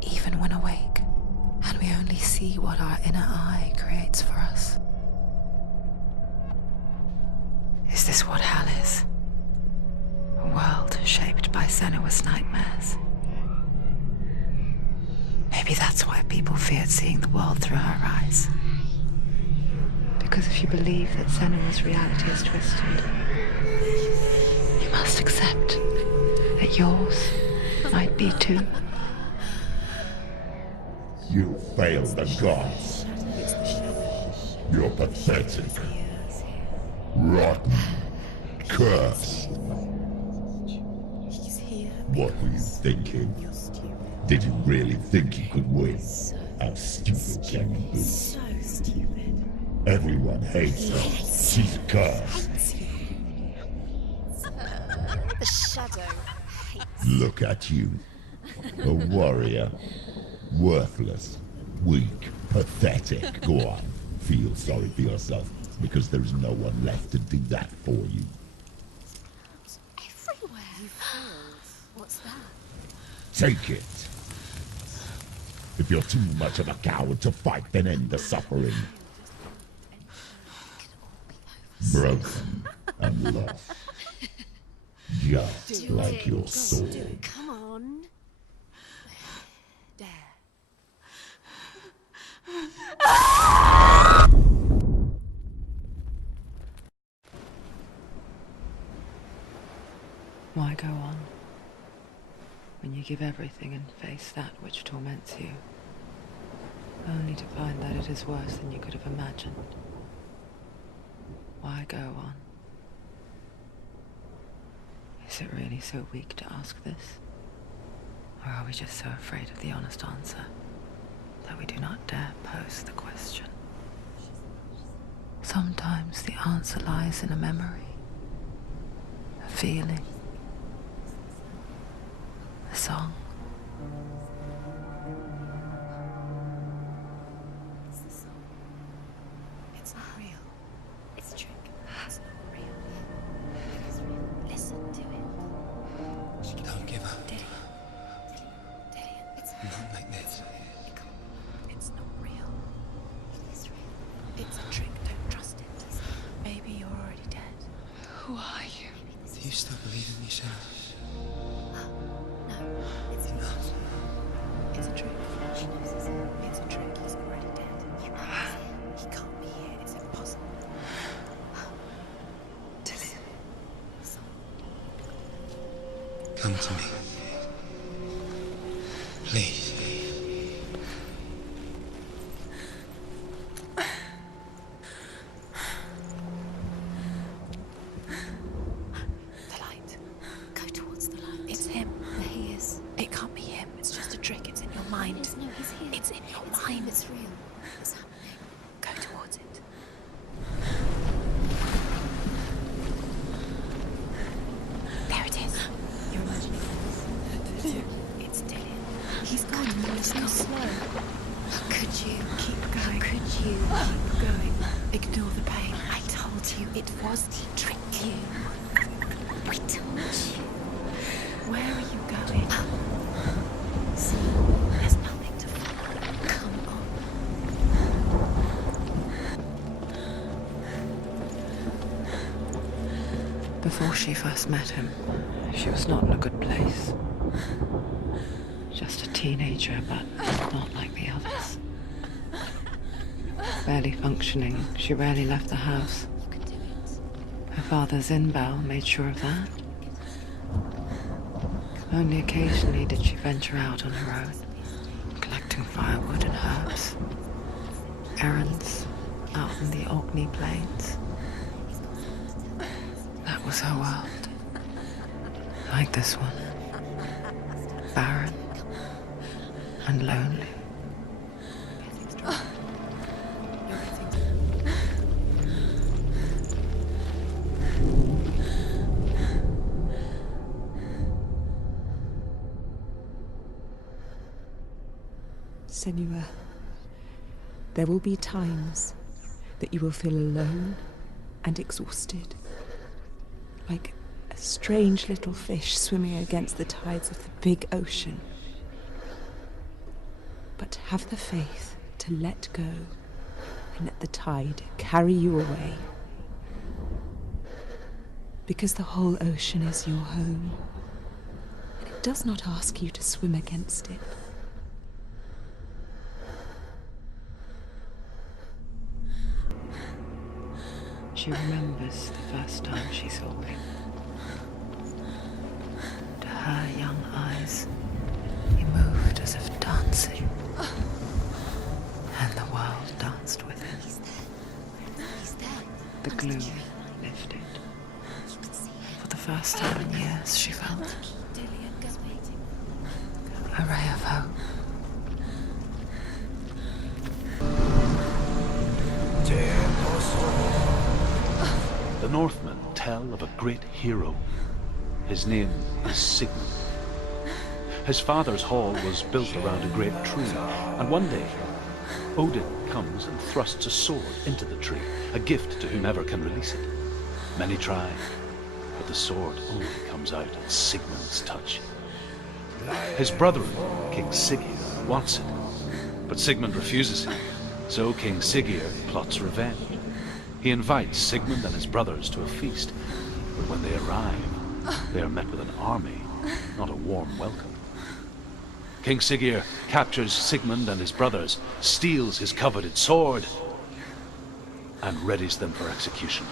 even when awake, and we only see what our inner eye creates for us? Is this what hell is? A world shaped by Senua's nightmares. Maybe that's why people feared seeing the world through her eyes. Because if you believe that Senua's reality is twisted, you must accept that yours might be too. You failed the gods. You're pathetic. Rotten. Cursed. What were you thinking? Did you really think you could win? How stupid can you be? So stupid. Everyone hates her. She's cursed. The shadow hates. Look at you. A warrior. Worthless. Weak. Pathetic. Go on. Feel sorry for yourself, because there is no one left to do that for you. Everywhere. You failed. What's that? Take it. If you're too much of a coward to fight, then end the suffering. Broken and lost. Just like your sword. Come on. Dare. Why go on when you give everything and face that which torments you, only to find that it is worse than you could have imagined? Why go on? Is it really so weak to ask this? Or are we just so afraid of the honest answer that we do not dare pose the question? Sometimes the answer lies in a memory, a feeling, a song. It's the song. It's not real. It's a trick. It's not real. It's real. Listen to it. Don't give up. Did it? It's Not like this. It's not real. It is real. It's a trick. Don't trust it. Maybe you're still believe in me, Senua? No, it's enough. It's a trick. She knows it's him. It's a trick. He's already dead. You know he's here. He can't be here. It's impossible. Dillian. Come to me. Please. The light. Go towards the light. It's him. There he is. It can't be him. It's just a trick. It's in your mind. No, he's here. It's in your mind. It's real. It's happening. Go towards it. There it is. You're imagining this. It's Dillian. He's gone. He's so slow. How could you? Keep going. How could you? Keep going. Ignore the pain. I told you it was to trick you. I told you. Where are you going? See, there's nothing to follow. Come on. Before she first met him, she was not in a good place. Just a teenager, but not like the others. Barely functioning, she rarely left the house. Her father's in-bow made sure of that. Only occasionally did she venture out on her own, collecting firewood and herbs. Errands out in the Orkney Plains. That was her world. Like this one. Barren and lonely. Senua, there will be times that you will feel alone and exhausted, like a strange little fish swimming against the tides of the big ocean. But have the faith to let go and let the tide carry you away. Because the whole ocean is your home, and it does not ask you to swim against it. She remembers the first time she saw him. To her young eyes, he moved as if dancing, and the world danced with him. He's there. The glue lifted. For the first time in years, she felt a ray of hope. The Northmen tell of a great hero. His name is Sigmund. His father's hall was built around a great tree, and one day Odin comes and thrusts a sword into the tree, a gift to whomever can release it. Many try, but the sword only comes out at Sigmund's touch. His brother-in-law, King Siggeir, wants it, but Sigmund refuses him, so King Siggeir plots revenge. He invites Sigmund and his brothers to a feast, but when they arrive, they are met with an army, not a warm welcome. King Siggeir captures Sigmund and his brothers, steals his coveted sword, and readies them for execution.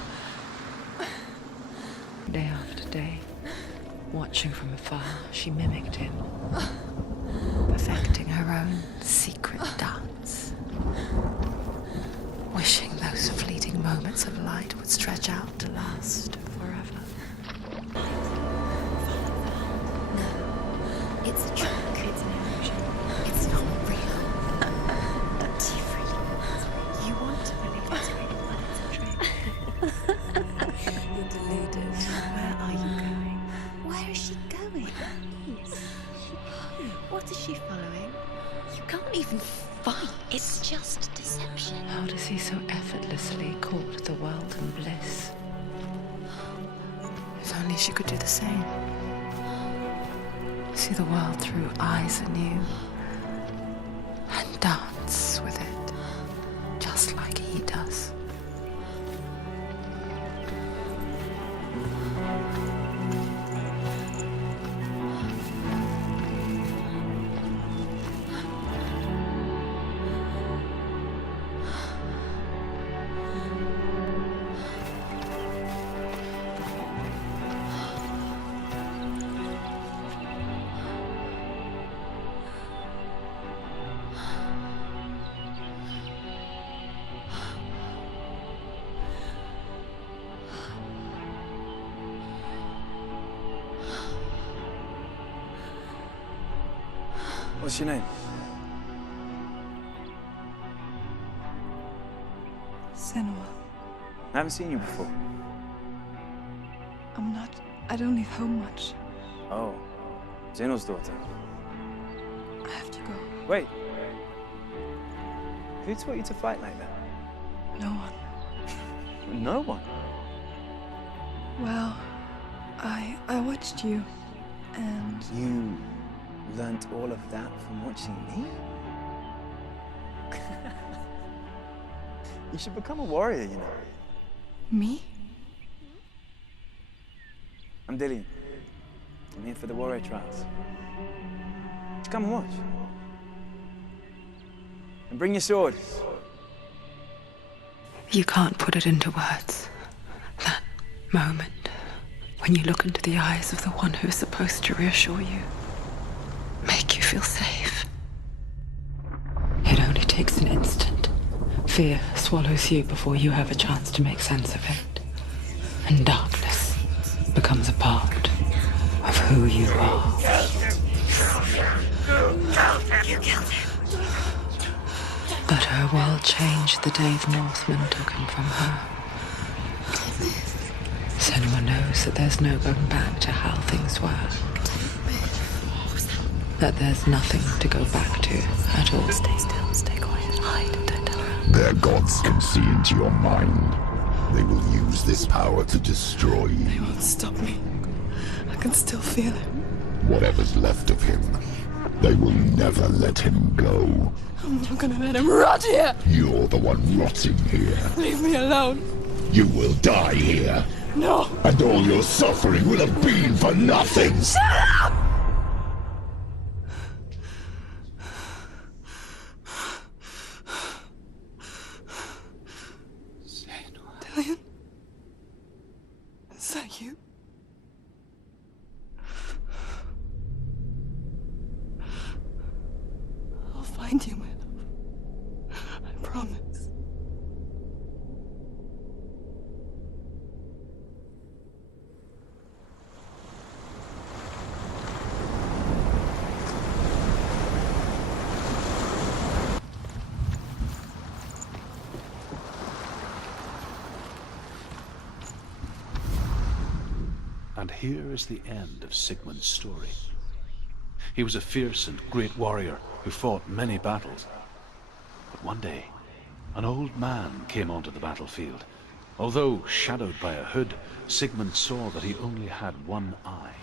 Day after day, watching from afar, she mimicked him, perfecting her own secret dance, wishing those fleeting moments of light would stretch out to last forever. No, it's a trick. It's an illusion. It's not real. But you want to believe it's real, but it's a trick. You're deluded. Where are you going? Where is she going? What is she following? You can't even fight. It's just deception. How does he so effortlessly court the world and bliss? If only she could do the same. See the world through eyes anew and dance with it, just like he does. What's your name? Senua. I haven't seen you before. I don't leave home much. Oh, Zeno's daughter. I have to go. Wait. Who taught you to fight like that? No one. No one? Well, I watched you, and... You learnt all of that from watching me? You should become a warrior, you know. Me? I'm Dillian. I'm here for the warrior trials. Just come and watch. And bring your sword. You can't put it into words. That moment when you look into the eyes of the one who is supposed to reassure you, make you feel safe. It only takes an instant. Fear swallows you before you have a chance to make sense of it. And darkness becomes a part of who you are. You killed him. But her world changed the day the Northmen took him from her. Senua knows that there's no going back to how things were. That there's nothing to go back to at all. Stay still, stay quiet, hide, don't tell her. Their gods can see into your mind. They will use this power to destroy you. They won't stop me. I can still feel it. Whatever's left of him, they will never let him go. I'm not gonna let him rot here! You're the one rotting here. Leave me alone. You will die here. No! And all your suffering will have been for nothing. Shut up! Dillian? Is that you? I'll find you, my love. I promise. And here is the end of Sigmund's story. He was a fierce and great warrior who fought many battles. But one day, an old man came onto the battlefield. Although shadowed by a hood, Sigmund saw that he only had one eye.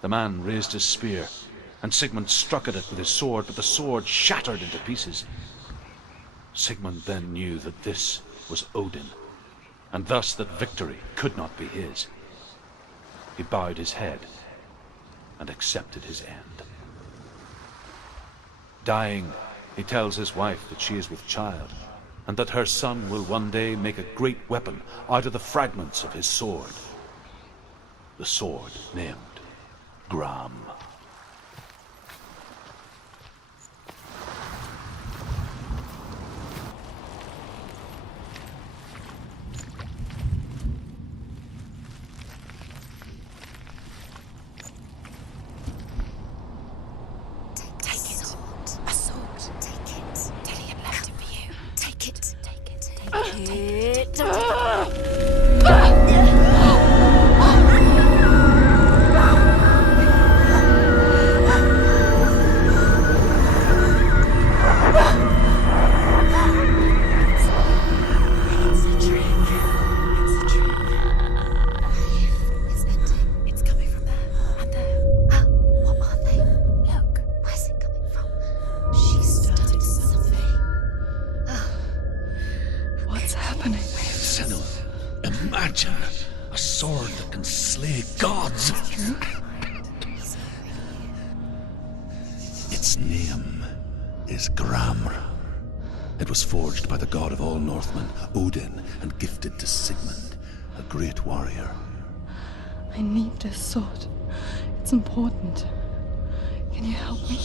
The man raised his spear, and Sigmund struck at it with his sword, but the sword shattered into pieces. Sigmund then knew that this was Odin, and thus that victory could not be his. He bowed his head and accepted his end. Dying, he tells his wife that she is with child, and that her son will one day make a great weapon out of the fragments of his sword. The sword named Gram. Its name is Gram. It was forged by the god of all Northmen, Odin, and gifted to Sigmund, a great warrior. I need this sword. It's important. Can you help me?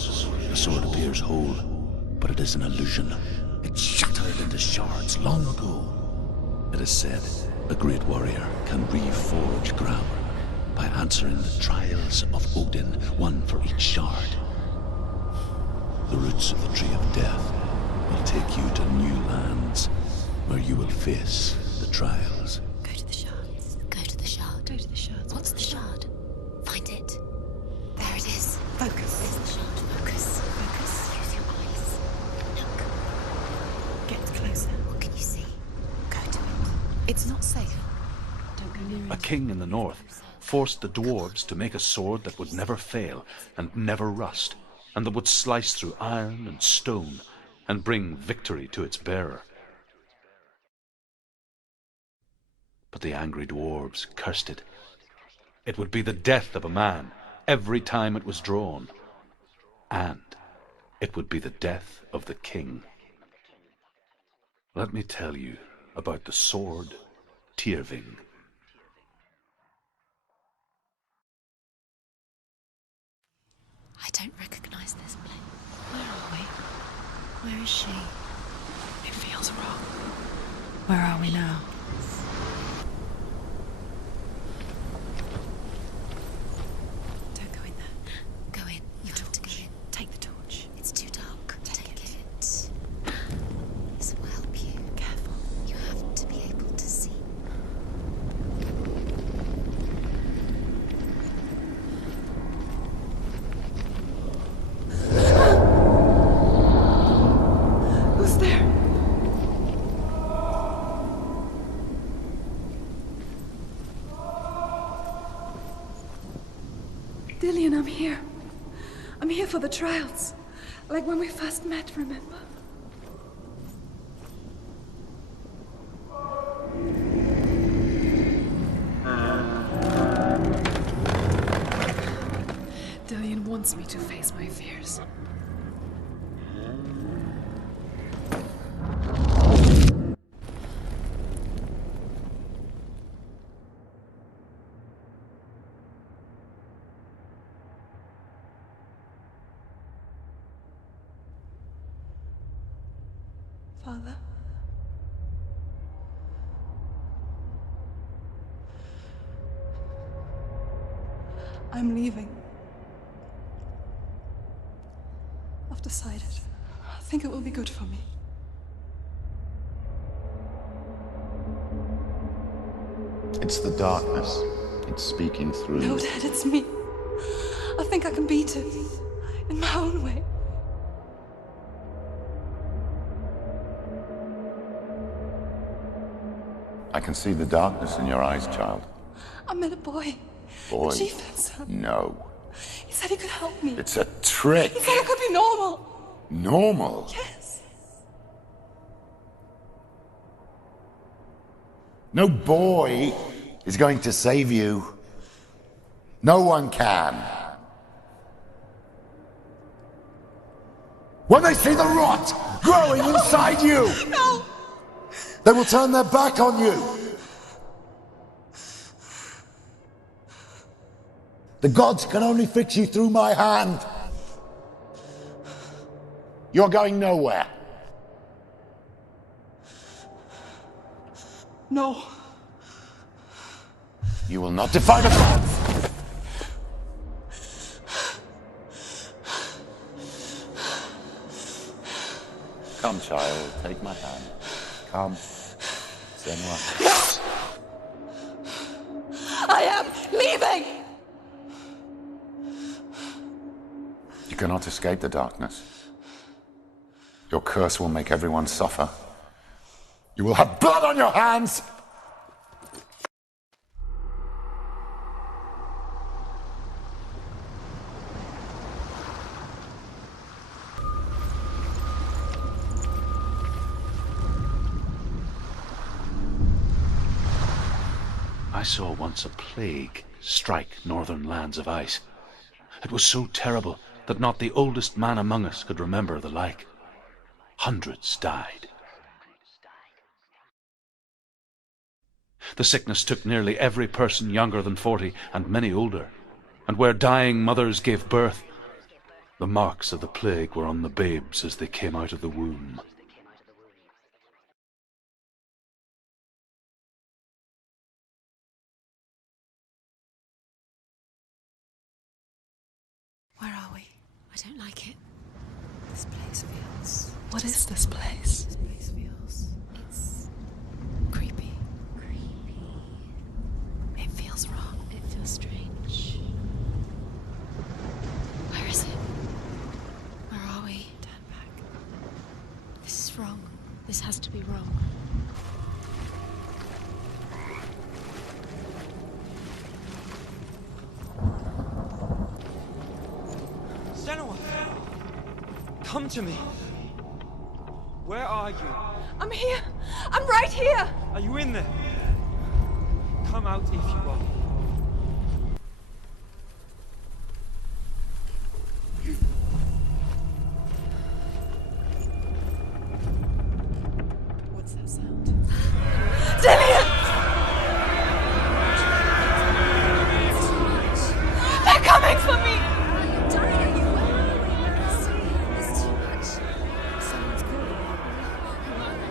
The sword appears whole, but it is an illusion. It shattered into shards long ago. It is said a great warrior can reforge Gram by answering the trials of Odin, one for each shard. roots of the tree of death will take you to new lands where you will face the trials. Go to the shards. Go to the shard. Go to the shards. What's the shard? Find it. There it is. Focus. There's the shard. Focus. Focus. Use your eyes. Look. Get closer. What can you see? Go to it. It's not safe. Don't go near it. A king in the north forced the dwarves to make a sword that would never fail and never rust, and that would slice through iron and stone and bring victory to its bearer. But the angry dwarves cursed it. It would be the death of a man every time it was drawn, and it would be the death of the king. Let me tell you about the sword Tyrving. I don't recognize this place. Where are we? Where is she? It feels wrong. Where are we now? Don't go in there. Go in. You have to go in. Take the torch. It's too dark. Take it. This will help you. Careful. You have to be able to see. Who's there? Dillian, I'm here. I'm here for the trials. Like when we first met, remember? Dillian wants me to face my fears. Father? I'm leaving. I've decided. I think it will be good for me. It's the darkness. It's speaking through No, you. Dad, it's me. I think I can beat it. In my own way. I can see the darkness in your eyes, child. I met a boy. Boy. The chieftain's son. No. He said he could help me. It's a trick. He said I could be normal. Normal? Yes. No boy is going to save you. No one can. When they see the rot growing inside you, No! they will turn their back on you. The gods can only fix you through my hand. You're going nowhere. No. You will not defy the gods. Come, child, take my hand. Come. Senua. No! I am leaving! You cannot escape the darkness. Your curse will make everyone suffer. You will have blood on your hands! I saw once a plague strike northern lands of ice. It was so terrible that not the oldest man among us could remember the like. Hundreds died. The sickness took nearly every person younger than 40 and many older, and where dying mothers gave birth, the marks of the plague were on the babes as they came out of the womb. Where are we? I don't like it. The This place feels... What is this place? This place feels... It's... creepy. Creepy. It feels wrong. It feels strange. Where is it? Where are we? Turn back. This is wrong. This has to be wrong. Senua! Come to me! Where are you? I'm here! I'm right here! Are you in there? Come out if you are. What's that sound? Dillian! They're coming for me! You're dying. Where are we? Where is he? It's too much. Someone's calling. Who are they?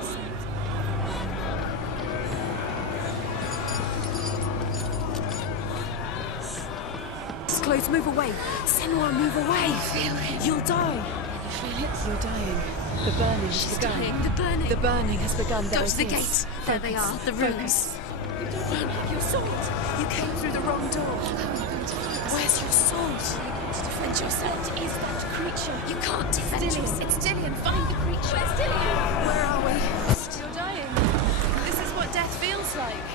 It's close, move away. Senua, move away. Feel it. You'll die. You feel it? You're dying. The burning has She's begun. dying. The burning. The burning has begun. Go There to it the is. gate. There they are. The runes. You don't run. Your sword. You came through the wrong door. How are you going to find us? Where's your sword? How are you going to defend yourself? What is that creature? You can't defend Dillian. yourself. It's Dillian. Find the creature. Where's Dillian? Where are we? You're dying. This is what death feels like.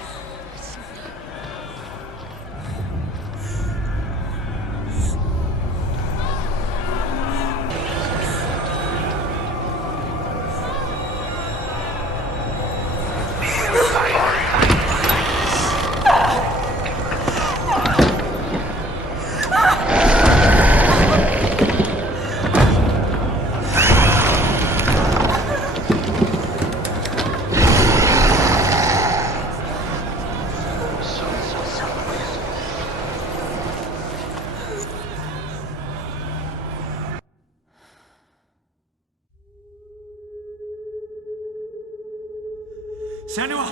Senua!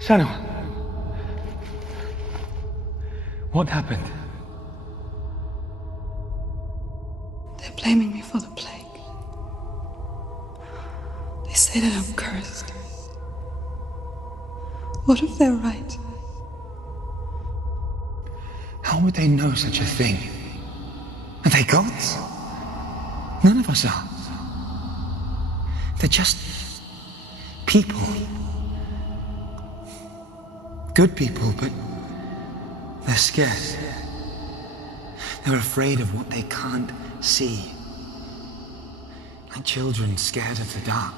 Senua! What happened? They're blaming me for the plague. They say that I'm cursed. What if they're right? How would they know such a thing? Are they gods? None of us are. They're just people. Good people, but they're scared. They're afraid of what they can't see. Like children scared of the dark.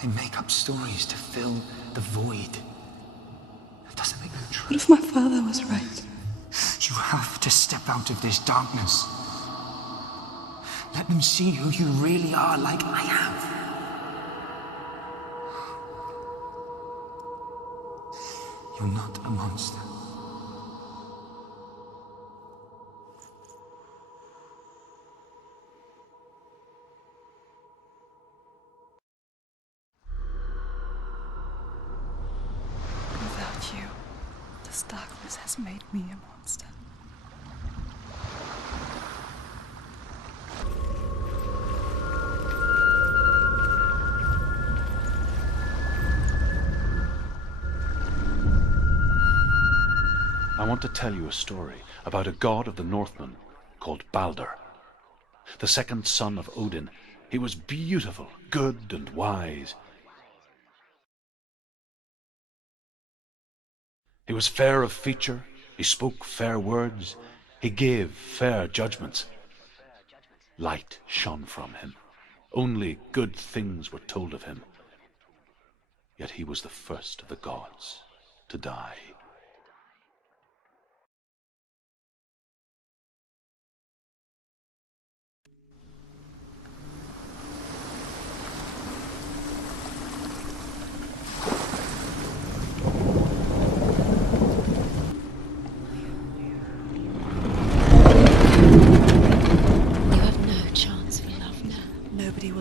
They make up stories to fill the void. That doesn't make them true. What if my father was right? You have to step out of this darkness. Let them see who you really are, like I am. You're not a monster. Without you, this darkness has made me a monster. I want to tell you a story about a god of the Northmen called Baldur. The second son of Odin. He was beautiful, good and wise. He was fair of feature, he spoke fair words, he gave fair judgments. Light shone from him. Only good things were told of him. Yet he was the first of the gods to die.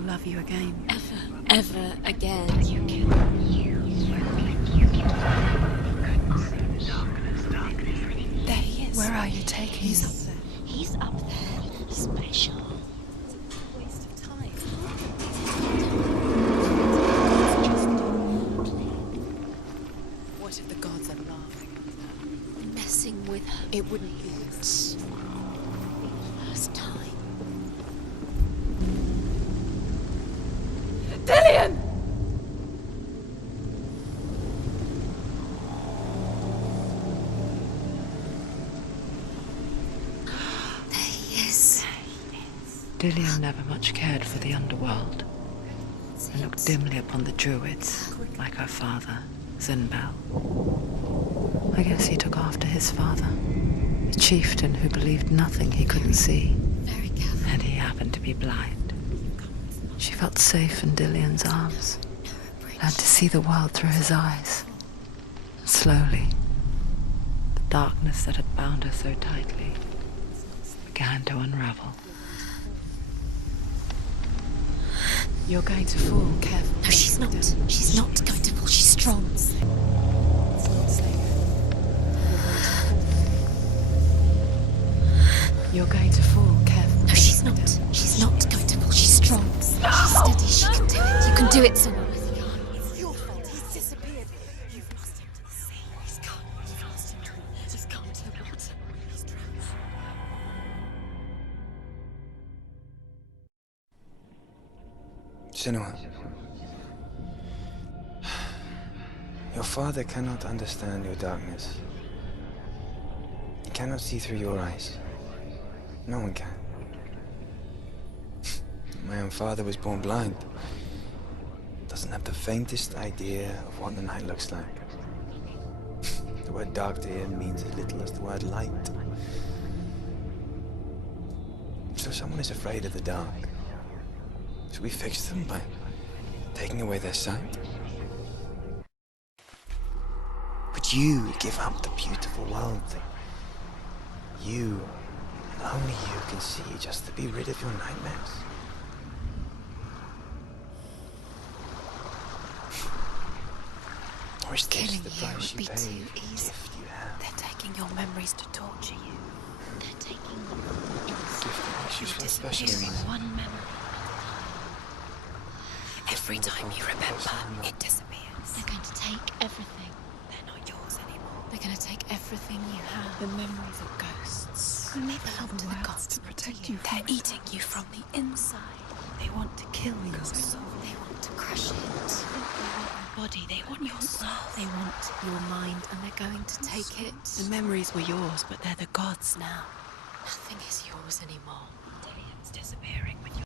Love you again. Ever again. There he is. Where are you taking He's me? up there. What if the gods are laughing at her? Messing with her? It wouldn't be this. First time. Dillian! There he is. Dillian never much cared for the underworld, and looked dimly upon the druids, like her father, Zinbel. I guess he took after his father, a chieftain who believed nothing he couldn't see, and he happened to be blind. She felt safe in Dillian's arms, learned to see the world through his eyes. And slowly, the darkness that had bound her so tightly began to unravel. You're going to fall, careful. No, she's not. She's not going to fall. She's strong. It's not safe. You're going to fall, careful. No, she's not. She's not going to fall. She's strong. She's steady. She can do it. You can do it, Senua. It's your fault. He's disappeared. You've lost him to the sea. He's gone. You've lost him to the... He's gone to the water. He's drowned. Senua, your father cannot understand your darkness. He cannot see through your eyes. No one can. My own father was born blind. Doesn't have the faintest idea of what the night looks like. The word dark to him means as little as the word light. So someone is afraid of the dark. Should we fix them by taking away their sight? Would you give up the beautiful world that you, and only you, can see just to be rid of your nightmares? Or is this Killing the you price would you be pay too for the easy. gift you have? They're taking your memories to torture you. They're taking you Gift that makes you so special in disappearing my... one memory. Every time you remember, it disappears. They're going to take everything. They're not yours anymore. They're going to take everything you have. The memories of ghosts. When they belong to the gods to protect you. They're eating you from the inside. They want to kill your soul. They want to crush it. They want your body. They want your soul. They want your mind, and they're going to take it. The memories were yours, but they're the gods now. Nothing is yours anymore. Dillian's disappearing with you.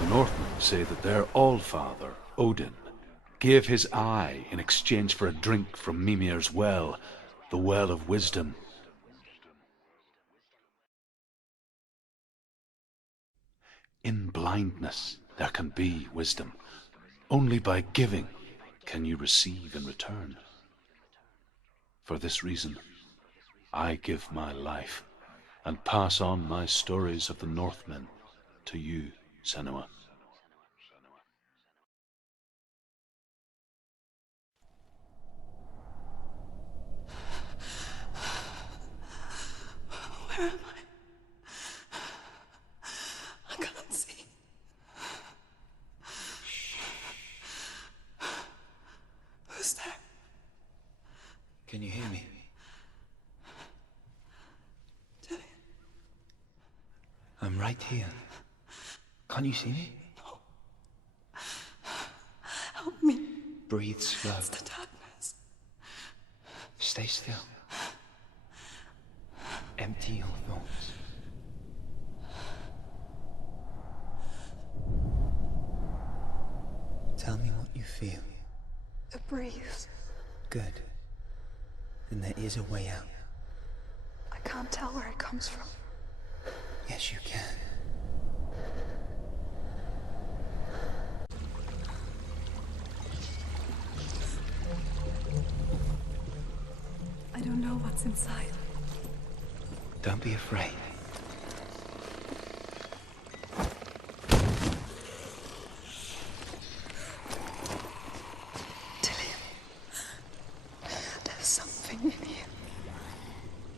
The Northmen say that their Allfather, Odin, gave his eye in exchange for a drink from Mimir's well, the Well of Wisdom. In blindness there can be wisdom. Only by giving can you receive in return. For this reason, I give my life and pass on my stories of the Northmen to you, Senua. Where am I? I can't see. Who's there? Can you hear me? Dillian. I'm right here. Can't you see me? No. Help me. Breathe slow. It's the darkness. Stay still. Empty your thoughts. Tell me what you feel. The breeze. Good. Then there is a way out. I can't tell where it comes from. Yes, you can. I don't know what's inside. Don't be afraid. Dillian. There's something. nothing in here.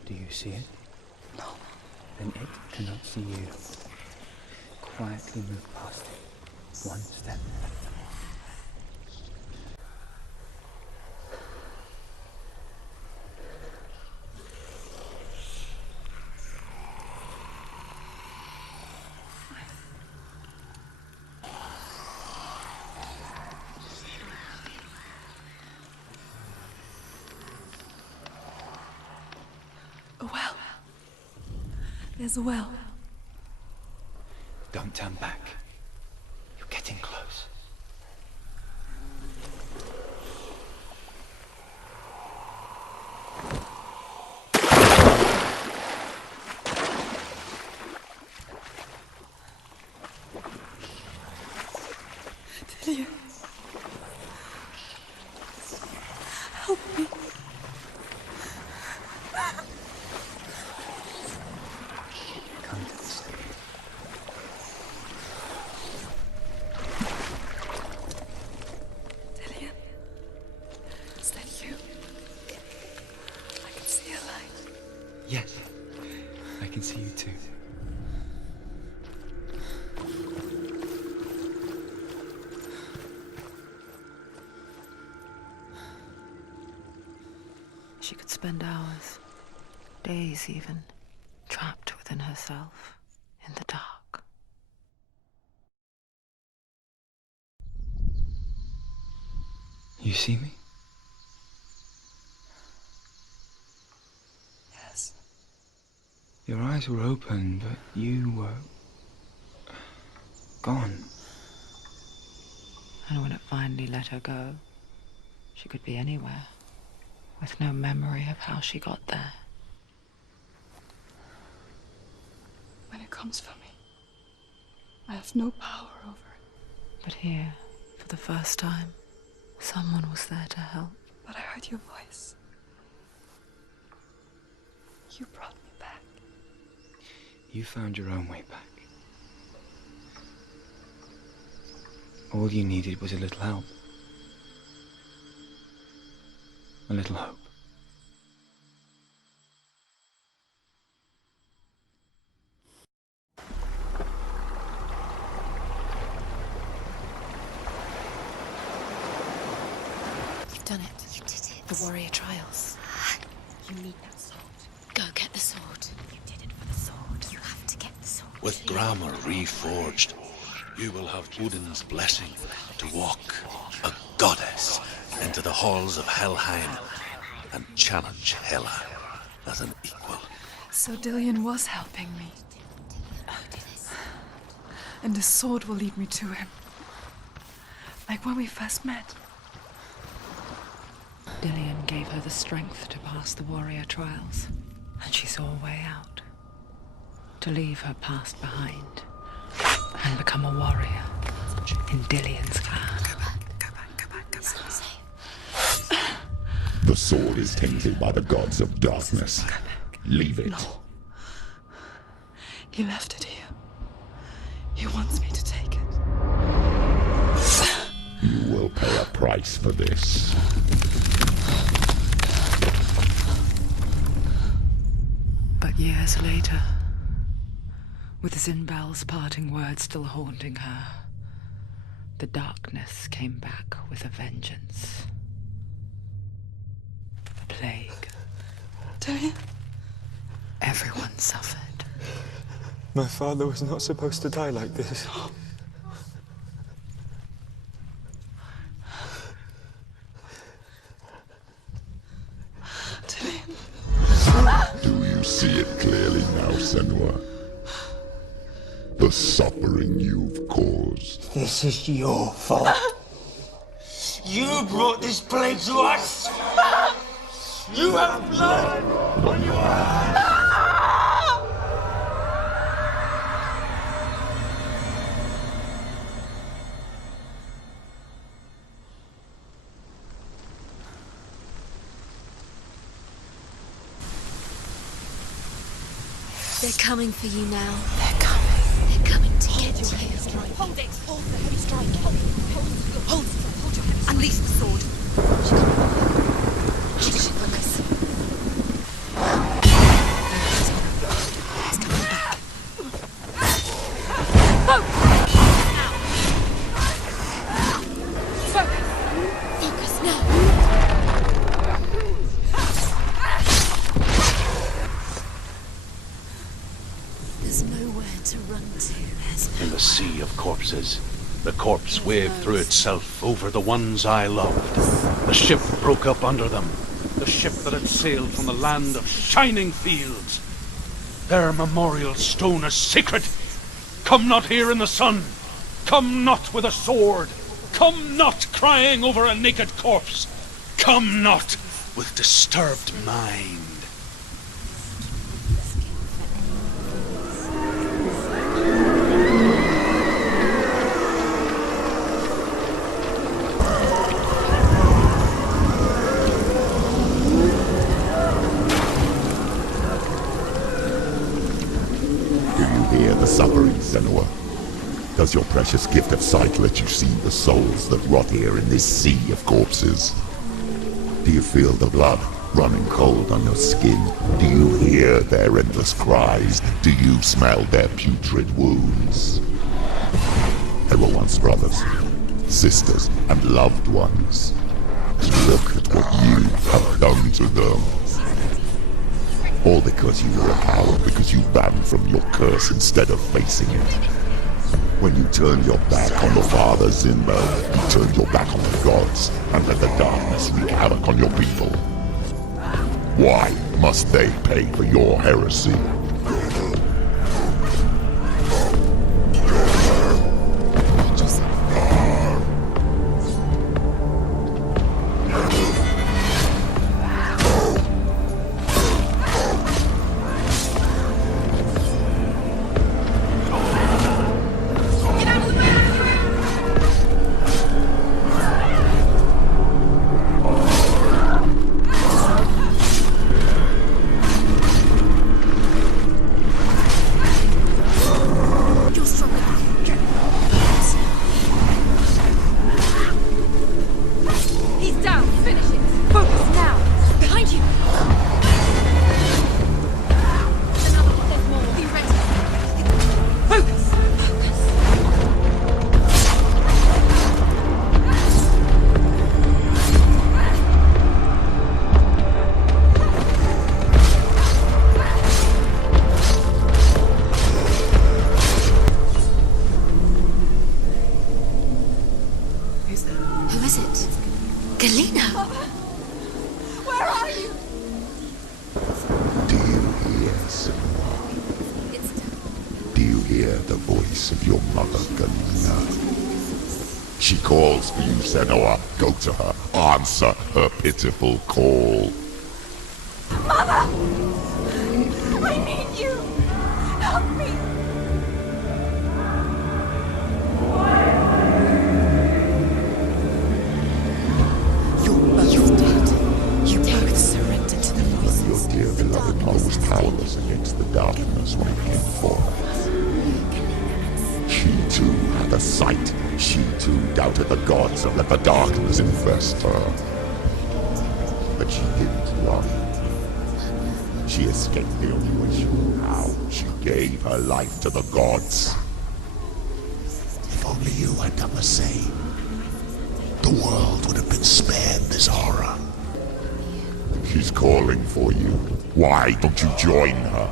Do you see it? No. Then it cannot see you. Quietly move past it, one step at a time. A well. There's a well. Don't turn back. You're getting close. Dillian. Help me. Come to the stake. Dillian. Is that you? I can see a light. Yes, I can see you too. She could spend hours, days even, trapped within herself, in the dark. You see me? Yes. Your eyes were open, but you were gone. And when it finally let her go, she could be anywhere, with no memory of how she got there. When it comes for me, I have no power over it. But here, for the first time, someone was there to help. But I heard your voice. You brought me back. You found your own way back. All you needed was a little help. A little hope. You've done it. You did it. The warrior trials. You need that sword. Go get the sword. You did it for the sword. You have to get the sword. With grammar reforged, you will have Odin's blessing to walk, a goddess, into the halls of Helheim and challenge Hela as an equal. So Dillian was helping me. And the sword will lead me to him. Like when we first met. Dillian gave her the strength to pass the warrior trials, and she saw a way out. To leave her past behind and become a warrior in Dillian's clan. The sword is tainted by the gods of darkness. Leave it. No. He left it here. He wants me to take it. You will pay a price for this. But years later, with Zinbel's parting words still haunting her, the darkness came back with a vengeance. The plague. Dillian? Everyone suffered. My father was not supposed to die like this. Do you see it clearly now, Senua? The suffering you've caused. This is your fault. You brought this plague to us. You have blood on your hands. They're coming for you now. They're coming. They're coming to get you. Hold it. Hold the heavy strike. Hold it. Hold it. Hold your heavy strike. Unleash the sword. She can't focus. to run to. In the sea of corpses, the corpse waved through itself over the ones I loved. The ship broke up under them. The ship that had sailed from the land of shining fields. Their memorial stone is sacred. Come not here in the sun. Come not with a sword. Come not crying over a naked corpse. Come not with disturbed mind. Suffering, Senua. Does your precious gift of sight let you see the souls that rot here in this sea of corpses? Do you feel the blood running cold on your skin? Do you hear their endless cries? Do you smell their putrid wounds? They were once brothers, sisters, and loved ones. Look at what you have done to them. All because you were a coward, because you ran from your curse instead of facing it. When you turned your back on the Father Zinbo, you turned your back on the gods, and let the darkness wreak havoc on your people. Why must they pay for your heresy? Senua, go to her. Answer her pitiful call. Mother! I need you! Help me! You're both dead. You both surrendered to the voices. Your dear beloved mother was powerless against the darkness when it came forth. She too had a sight. She too doubted the gods and let the darkness infest her. But she didn't run. She escaped the only way she knew how. She gave her life to the gods. If only you had done the same, the world would have been spared this horror. She's calling for you. Why don't you join her?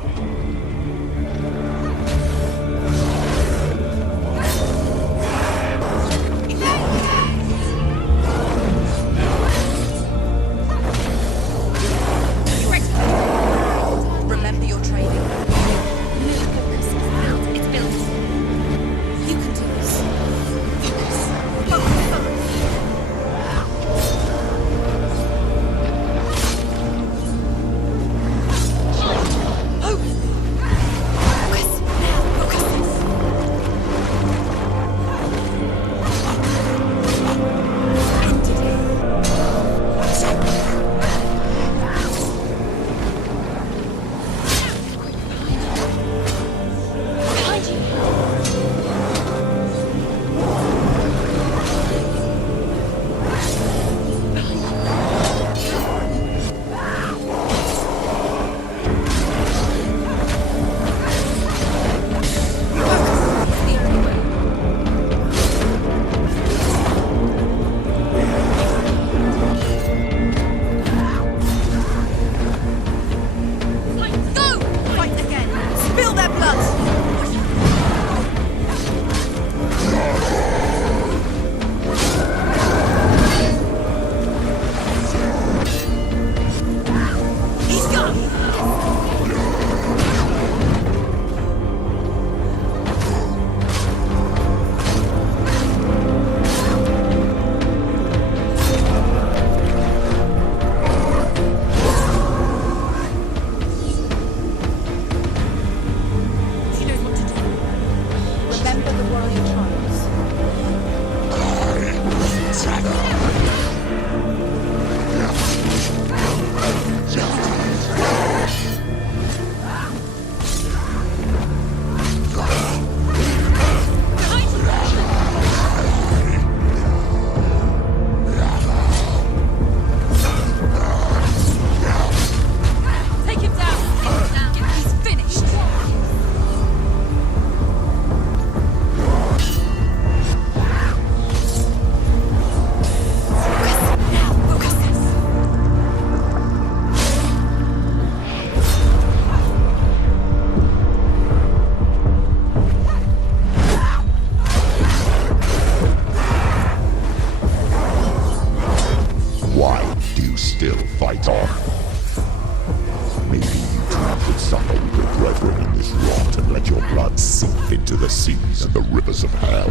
bring in this rot and let your blood seep into the seas and the rivers of hell.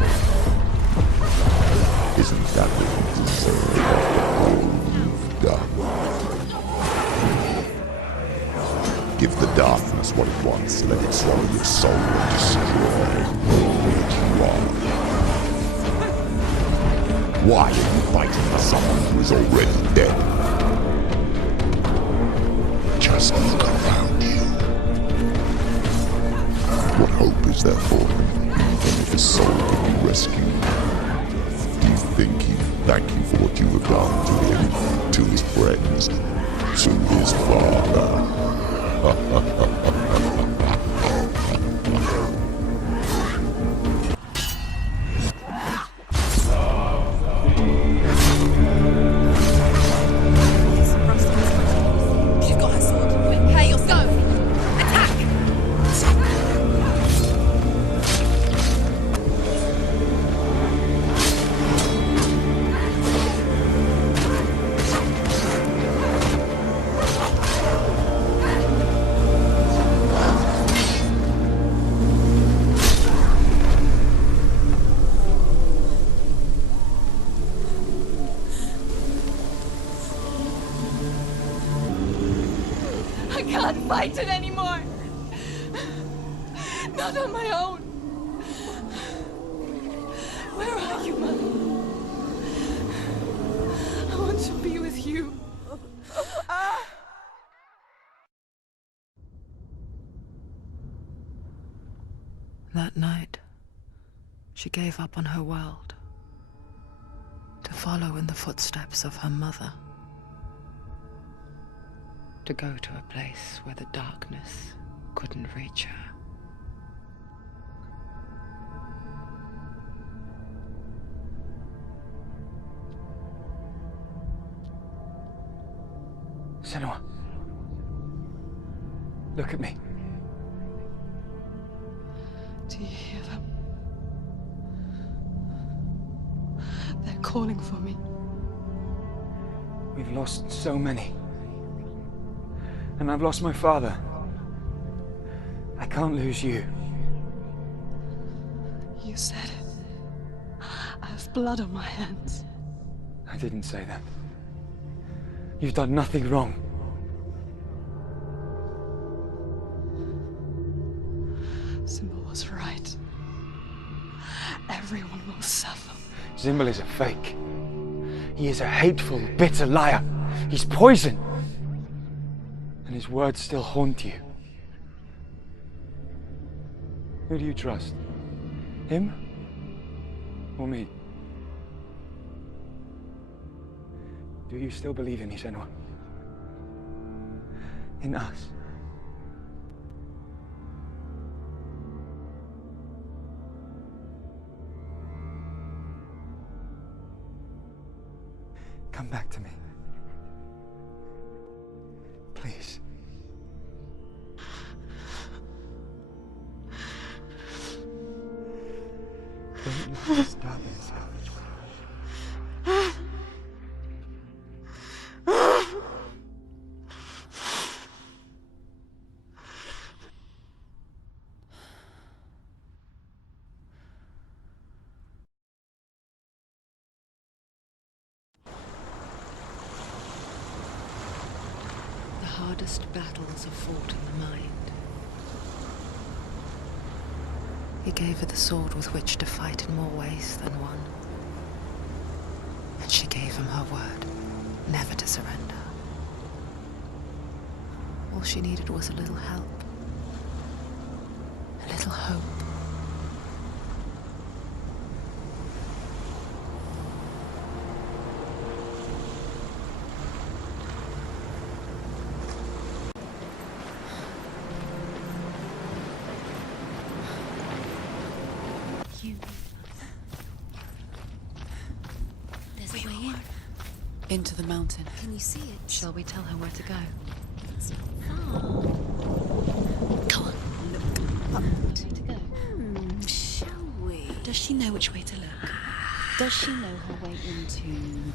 Isn't that what you deserve after all you've done? Give the darkness what it wants, let it swallow your soul and destroy what you are. Why are you fighting for someone who is already dead? Just look around you. What hope is there for him, even if his soul can be rescued? Do you think he'd thank you for what you have done to him, to his friends, to his father? She's got her sword. Prepare yourself. Attack! I can't fight it anymore. Not on my own. Where are you, Mother? I want to be with you. That night, she gave up on her world to follow in the footsteps of her mother, to go to a place where the darkness couldn't reach her. Senua. Look at me. Do you hear them? They're calling for me. We've lost so many. And I've lost my father. I can't lose you. You said it. I have blood on my hands. I didn't say that. You've done nothing wrong. Symbol was right. Everyone will suffer. Zimbel is a fake. He is a hateful, bitter liar. He's poison. And his words still haunt you. Who do you trust? Him? Or me? Do you still believe in me, Senua? In us? Come back to me. Please. Don't let this darkness go. The hardest battles are fought in the mind. He gave her the sword with which to fight in more ways than one. And she gave him her word, never to surrender. All she needed was a little help, a little hope. There's a way in. Into the mountain. Can you see it? Shall we tell her where to go? It's not far. Go on, look. Up to go. Shall we? Does she know which way to look? Does she know her way into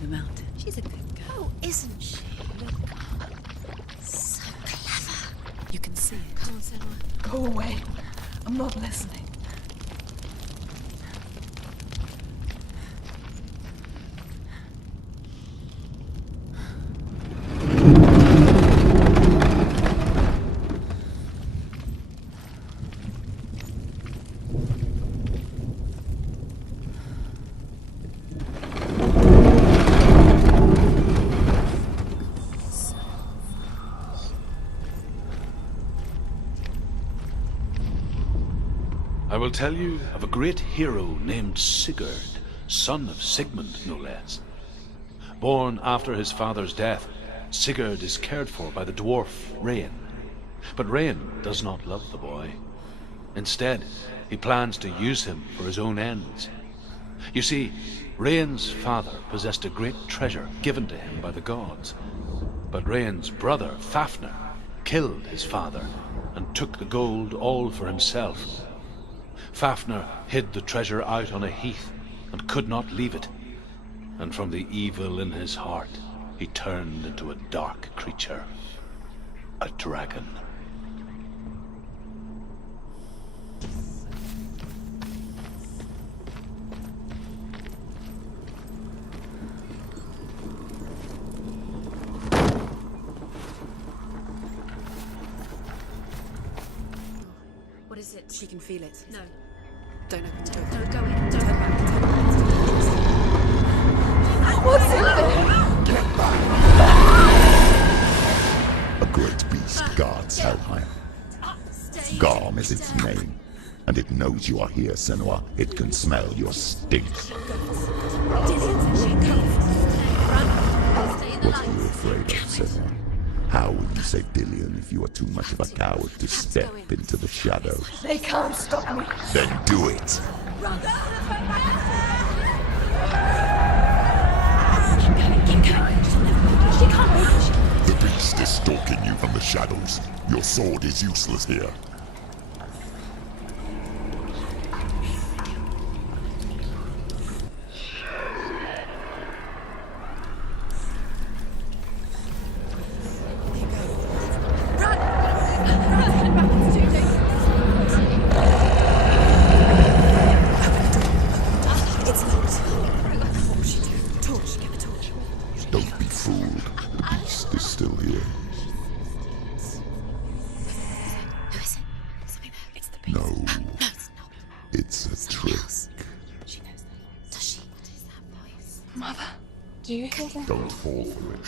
the mountain? She's a good girl. Oh, isn't she? Look. So clever. You can see see it. Come on, Senua. Go away. I'm not listening. I will tell you of a great hero named Sigurd, son of Sigmund, no less. Born after his father's death, Sigurd is cared for by the dwarf Rain. But Rain does not love the boy. Instead, he plans to use him for his own ends. You see, Rain's father possessed a great treasure given to him by the gods. But Rain's brother, Fafnir, killed his father and took the gold all for himself. Fafnir hid the treasure out on a heath and could not leave it. And from the evil in his heart, he turned into a dark creature, a dragon. What is it? She can feel it. No. Don't open the door. No, go in. Don't Turn back. What's in there? Get back! A great beast guards Helheim. Garm is its name, and it knows you are here, Senua. It can smell your stink. What are you afraid of, Senua? How will you save Dillion if you are too much of a coward to step into the shadows? They can't stop me. Then do it! The beast is stalking you from the shadows. Your sword is useless here. Don't be fooled. The beast is still here. Who is it? Something there. It's the beast. No. No, it's not. It's a trick. She knows that. Does she? What is that voice? Mother, do you hear that? Don't fall for it.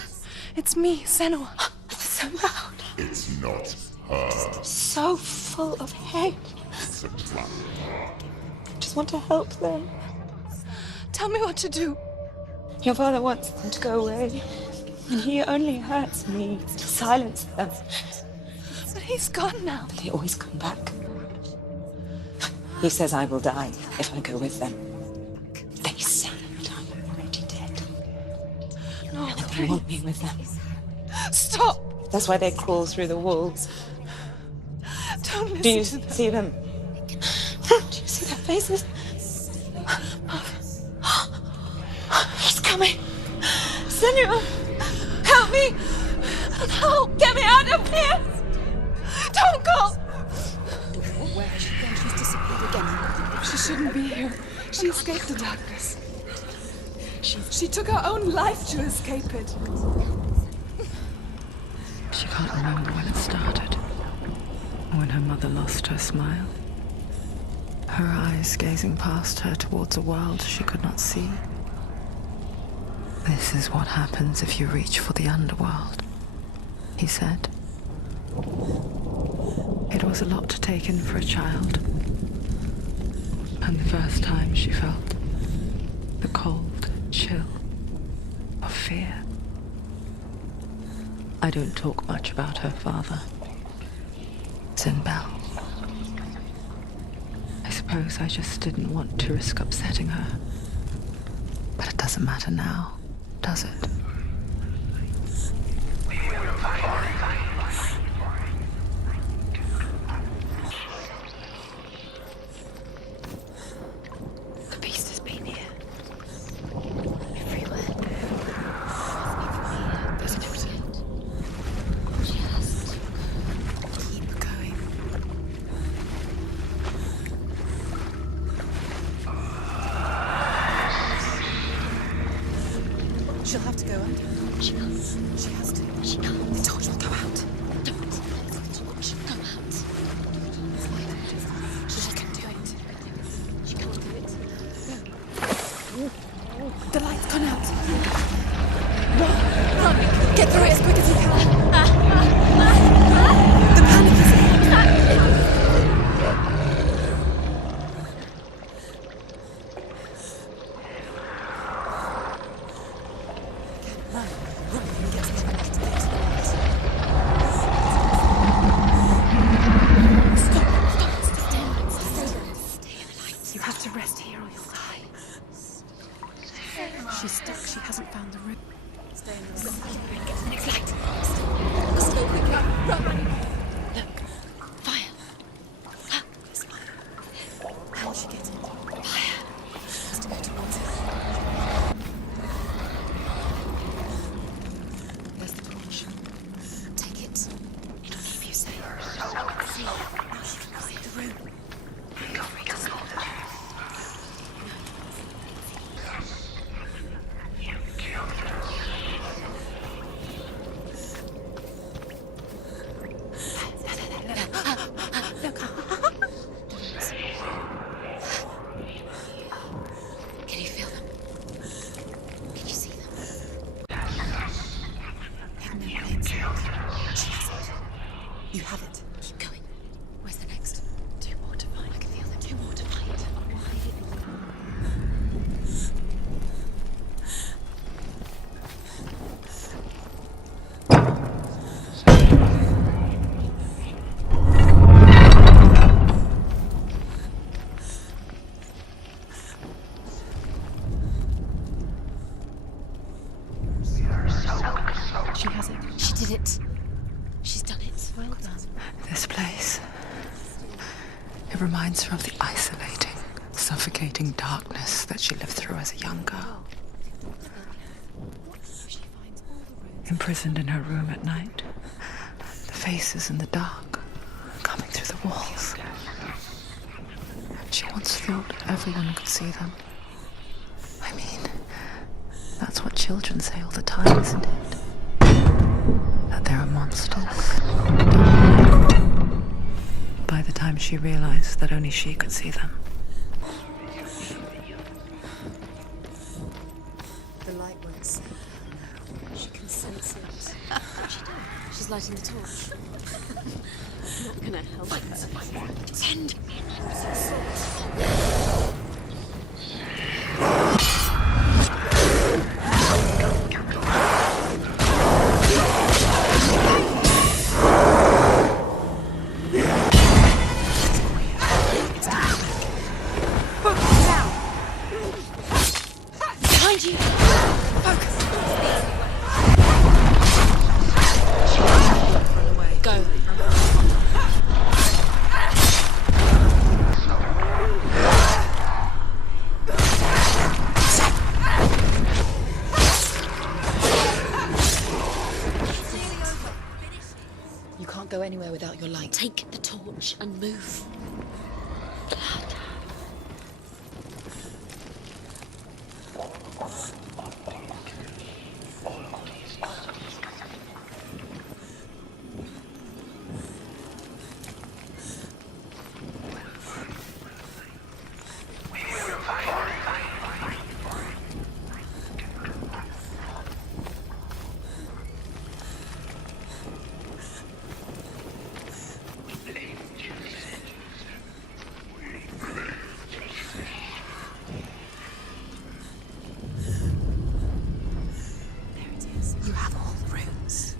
It's me, Senua. It's so loud. It's not her. So full of hate. It's a trap. I just want to help them. Tell me what to do. Your father wants them to go away. And he only hurts me to silence them. But he's gone now. They always come back. He says I will die if I go with them. They say that I'm already dead. No, And they want me with them. Stop! That's why they crawl through the walls. Don't listen Do you to them. see them? Do you see their faces? He's coming. Senua, help me. Help, get me out of here. Don't go. Where has she gone? She's disappeared again. She shouldn't be here. She escaped the darkness. She took her own life to escape it. She can't remember when it started. When her mother lost her smile. Her eyes gazing past her towards a world she could not see. This is what happens if you reach for the underworld, he said. It was a lot to take in for a child. And the first time she felt the cold chill of fear. I don't talk much about her father, Zinbel. I suppose I just didn't want to risk upsetting her. But it doesn't matter now, does it? The beast has been here. Everywhere. There's an exit. Just keep going. You have it. Keep going. Where's the next? Two more to find. I can feel them. Two more to find. She has it. She did it. She's done it. Well done. This place. It reminds her of the isolating, suffocating darkness that she lived through as a young girl. Imprisoned in her room at night, the faces in the dark, coming through the walls. She once thought everyone could see them. I mean, that's what children say all the time, isn't it? That there are monsters. By the time she realized that only she could see them. The light won't save her now. She can sense it. What's she doing? She's lighting the torch. Not gonna help her. Send! Behind you! Focus! Run away. Go. You can't go anywhere without your light. Take the torch and move. You have all the runes.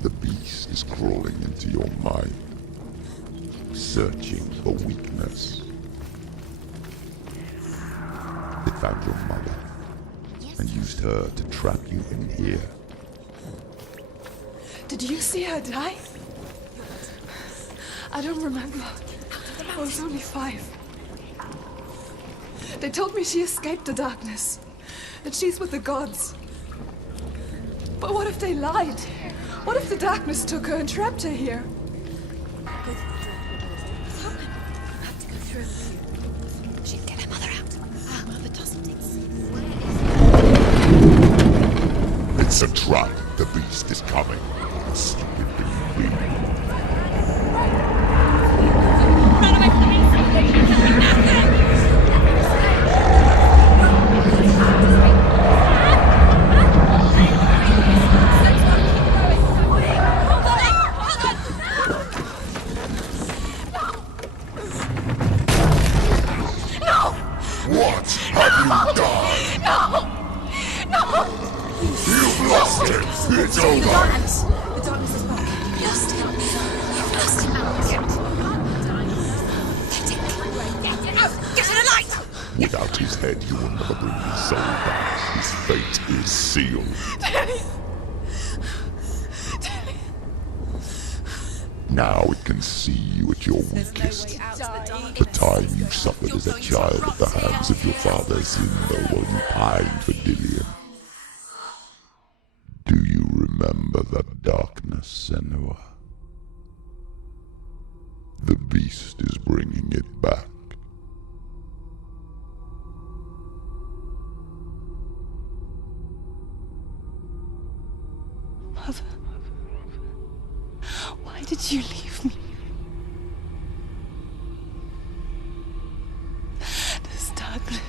The beast is crawling into your mind, searching for weakness. It found your mother and used her to trap you in here. Did you see her die? I don't remember. I was only 5. They told me she escaped the darkness, that she's with the gods. But what if they lied? What if the darkness took her and trapped her here? She'd get her mother out. Our mother doesn't exist. It's a trap. The beast is coming. Stupid baby. Run away from me! What have you done? No! You've lost it. It's over. The darkness is back. You've lost him. You've lost him. Get to the light! Without his head, you will never bring his soul back. His fate is sealed. Daddy! Now it can see you at your weakest. The time you suffered as a child at the hands of your father Zindo while you pined for Dillion. Do you remember that darkness, Senua? The beast is bringing it back. Mother, why did you leave me? This darkness,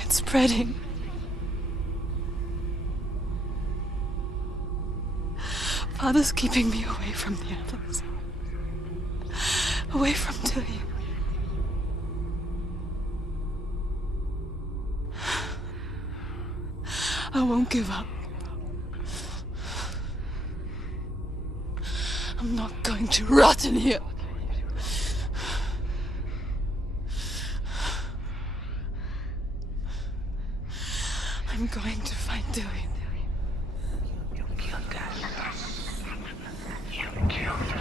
it's spreading. Father's keeping me away from the others. Away from Tilly. I won't give up. I'm not going to rot in here. I'm going to find Tilly. You killed us. You killed us.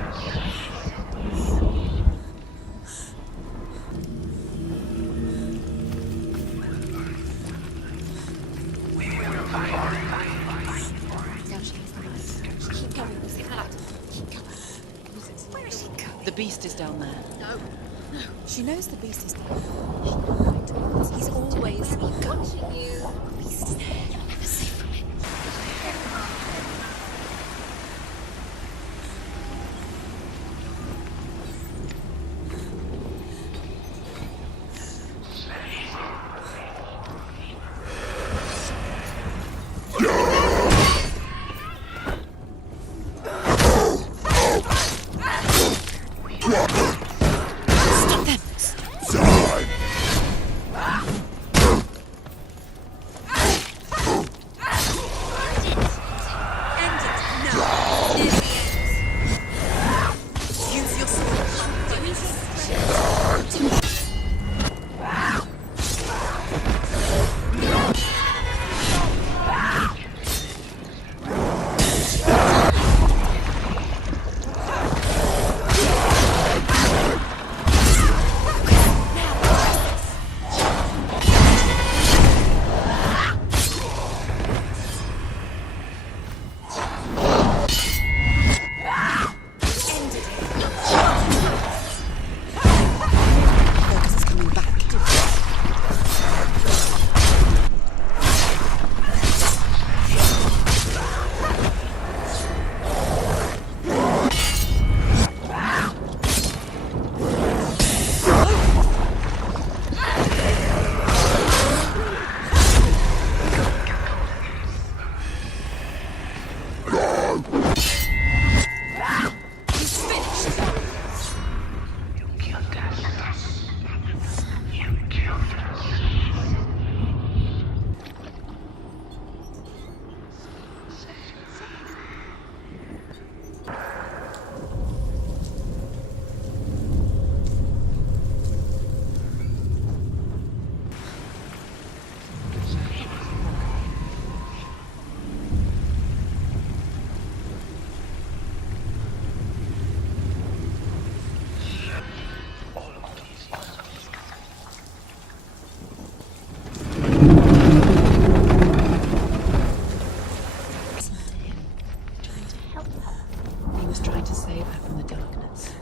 The beast is down there. No. She knows the beast is there. He's always watching you. The beast is there. You're never safe from it.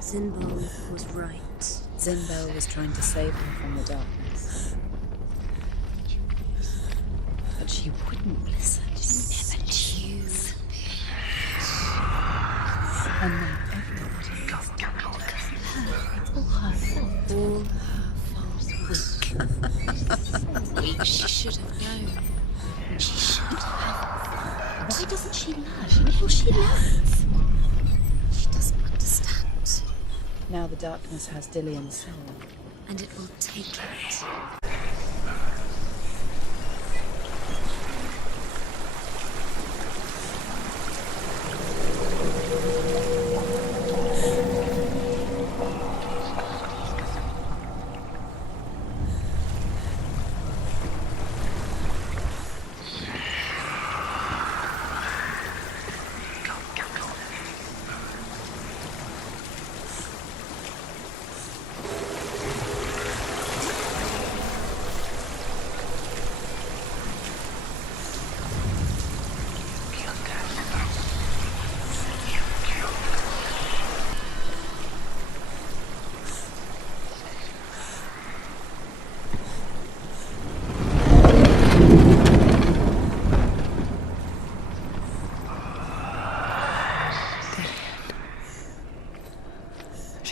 Zinbel was right. Zinbel was trying to save her from the darkness. But she wouldn't listen. She never choose. And then everybody got her. All her fault. All her fault. Weak. She should have known. She should have. Why doesn't she learn? Will she learns? She doesn't understand. Now the darkness has Dillian's soul. And it will take it.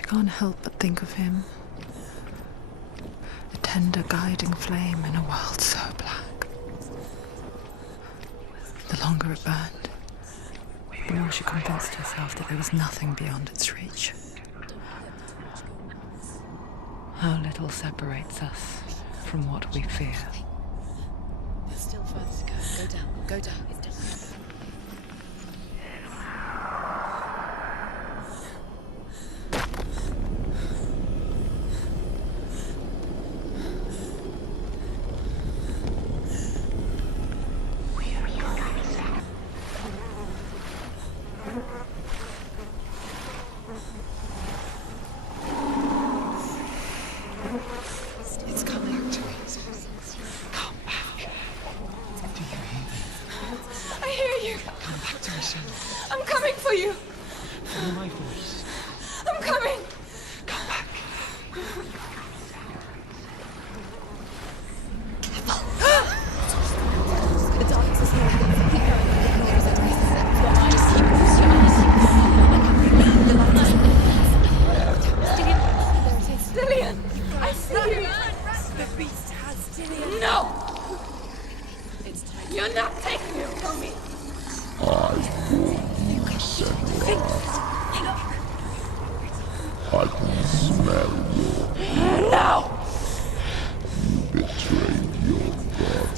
Can't help but think of him. A tender guiding flame in a world so black. The longer it burned, the more she convinced herself that there was nothing beyond its reach. How little separates us from what we fear. There's still further to go. Go down. Go down. It's down. It's coming to me. Come back. Do you hear me? I hear you. Come back to me, son. I'm coming for you. Follow my voice. I'm coming. Come back. The darkness is here. Keep going. Ignore it. Your eyes. Close your eyes. The light is Dillian. There it is. Dillian, I see you. The beast has Dillian. No! It's time. You're not taking it from me. I can smell your No! You betrayed your god.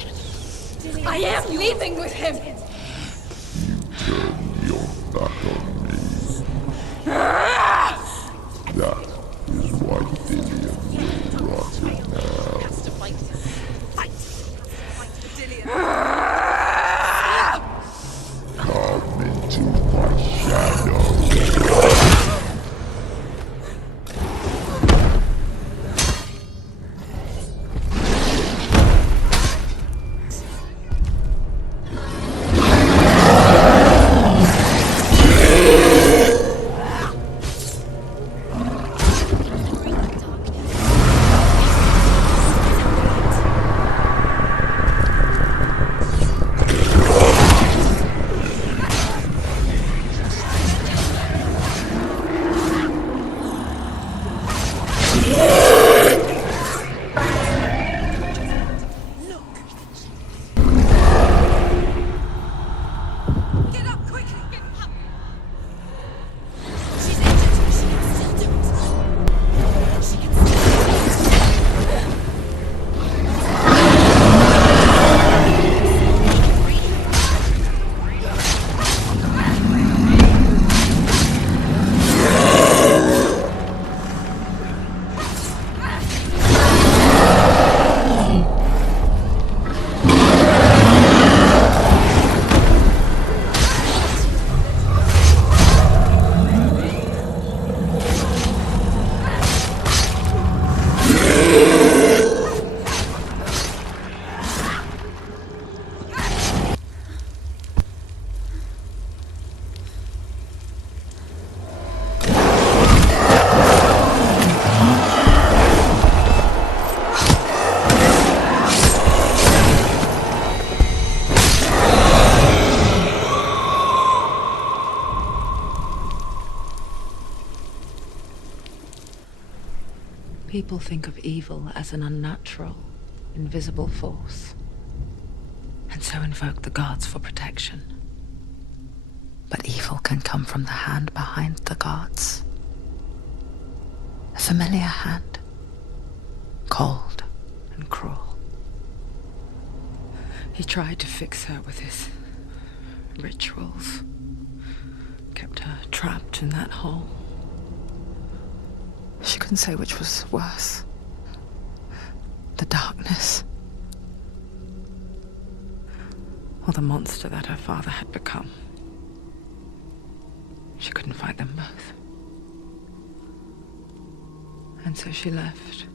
I am leaving with him. Turn your back on me. That is why Dillian will rot in hell. To fight. Fight. Fight for Dillian. Come into my shadow. People think of evil as an unnatural, invisible force, and so invoke the gods for protection. But evil can come from the hand behind the gods. A familiar hand, cold and cruel. He tried to fix her with his rituals, kept her trapped in that hole. She couldn't say which was worse. The darkness, or the monster that her father had become. She couldn't fight them both. And so she left,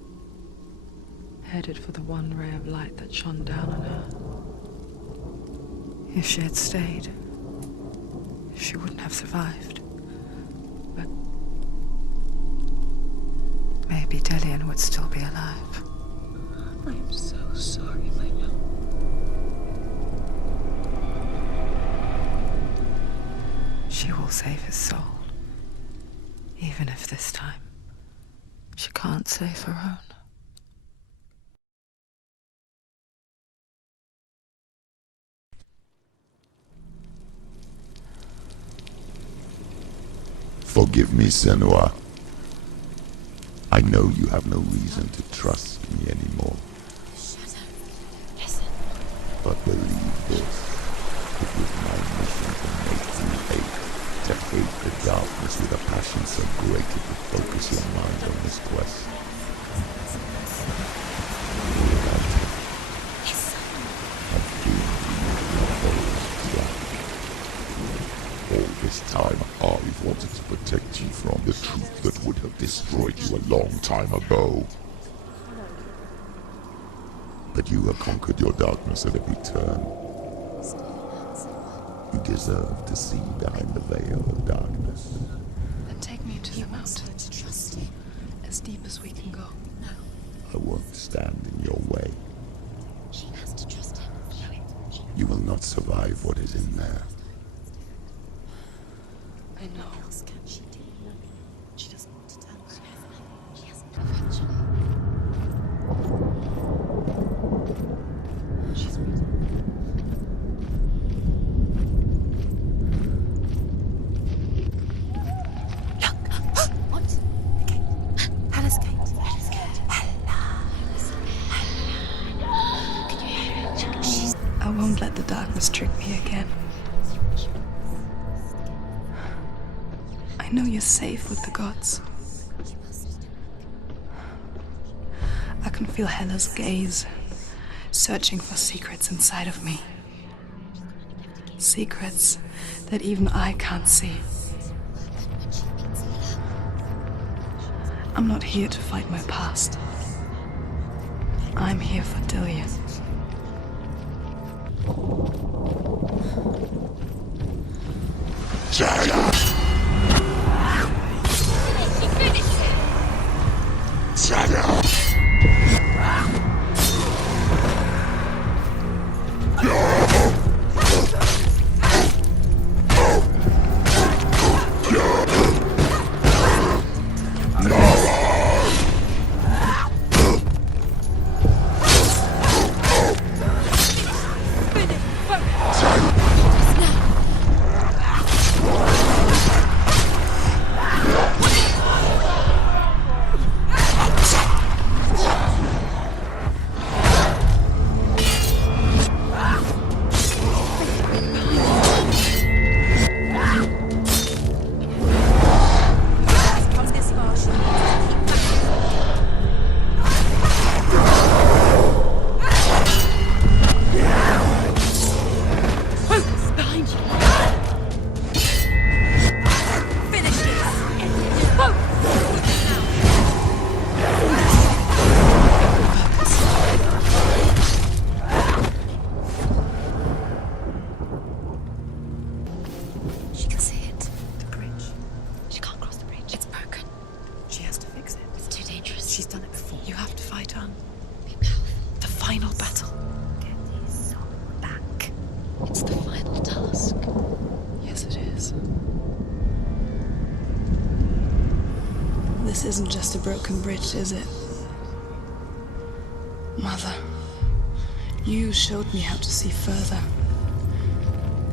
headed for the one ray of light that shone down on her. If she had stayed, she wouldn't have survived. But maybe Dillian would still be alive. I am so sorry, my love. She will save his soul, even if this time she can't save her own. Forgive me, Senua. I know you have no reason to trust me anymore. Listen. But believe this, it was my mission to make you hate. To hate the darkness with a passion so great it would focus your mind on this quest. Without it, I've doomed you to your foe's trap. All this time, I've wanted to protect you from the truth that would have destroyed you a long time ago. But you have conquered your darkness at every turn. You deserve to see behind the veil of darkness. Then take me to the mountain. As deep as we can go. I won't stand in your way. She has to trust him. You will not survive what is in there. I know. What else can she do? She doesn't want to tell us. She hasn't. She's What? Hella's gate. I won't let the darkness trick me again. I know you're safe with the gods. I can feel Hella's gaze, searching for secrets inside of me. Secrets that even I can't see. I'm not here to fight my past. I'm here for Dillion. This isn't just a broken bridge, is it? Mother, you showed me how to see further.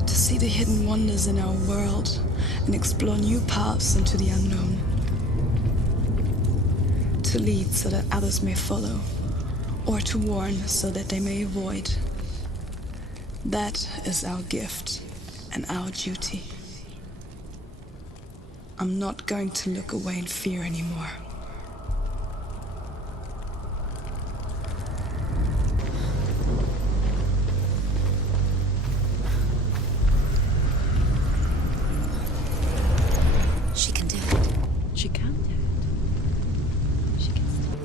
To see the hidden wonders in our world and explore new paths into the unknown. To lead so that others may follow, or to warn so that they may avoid. That is our gift and our duty. I'm not going to look away in fear anymore. She can do it. She can do it. She can still.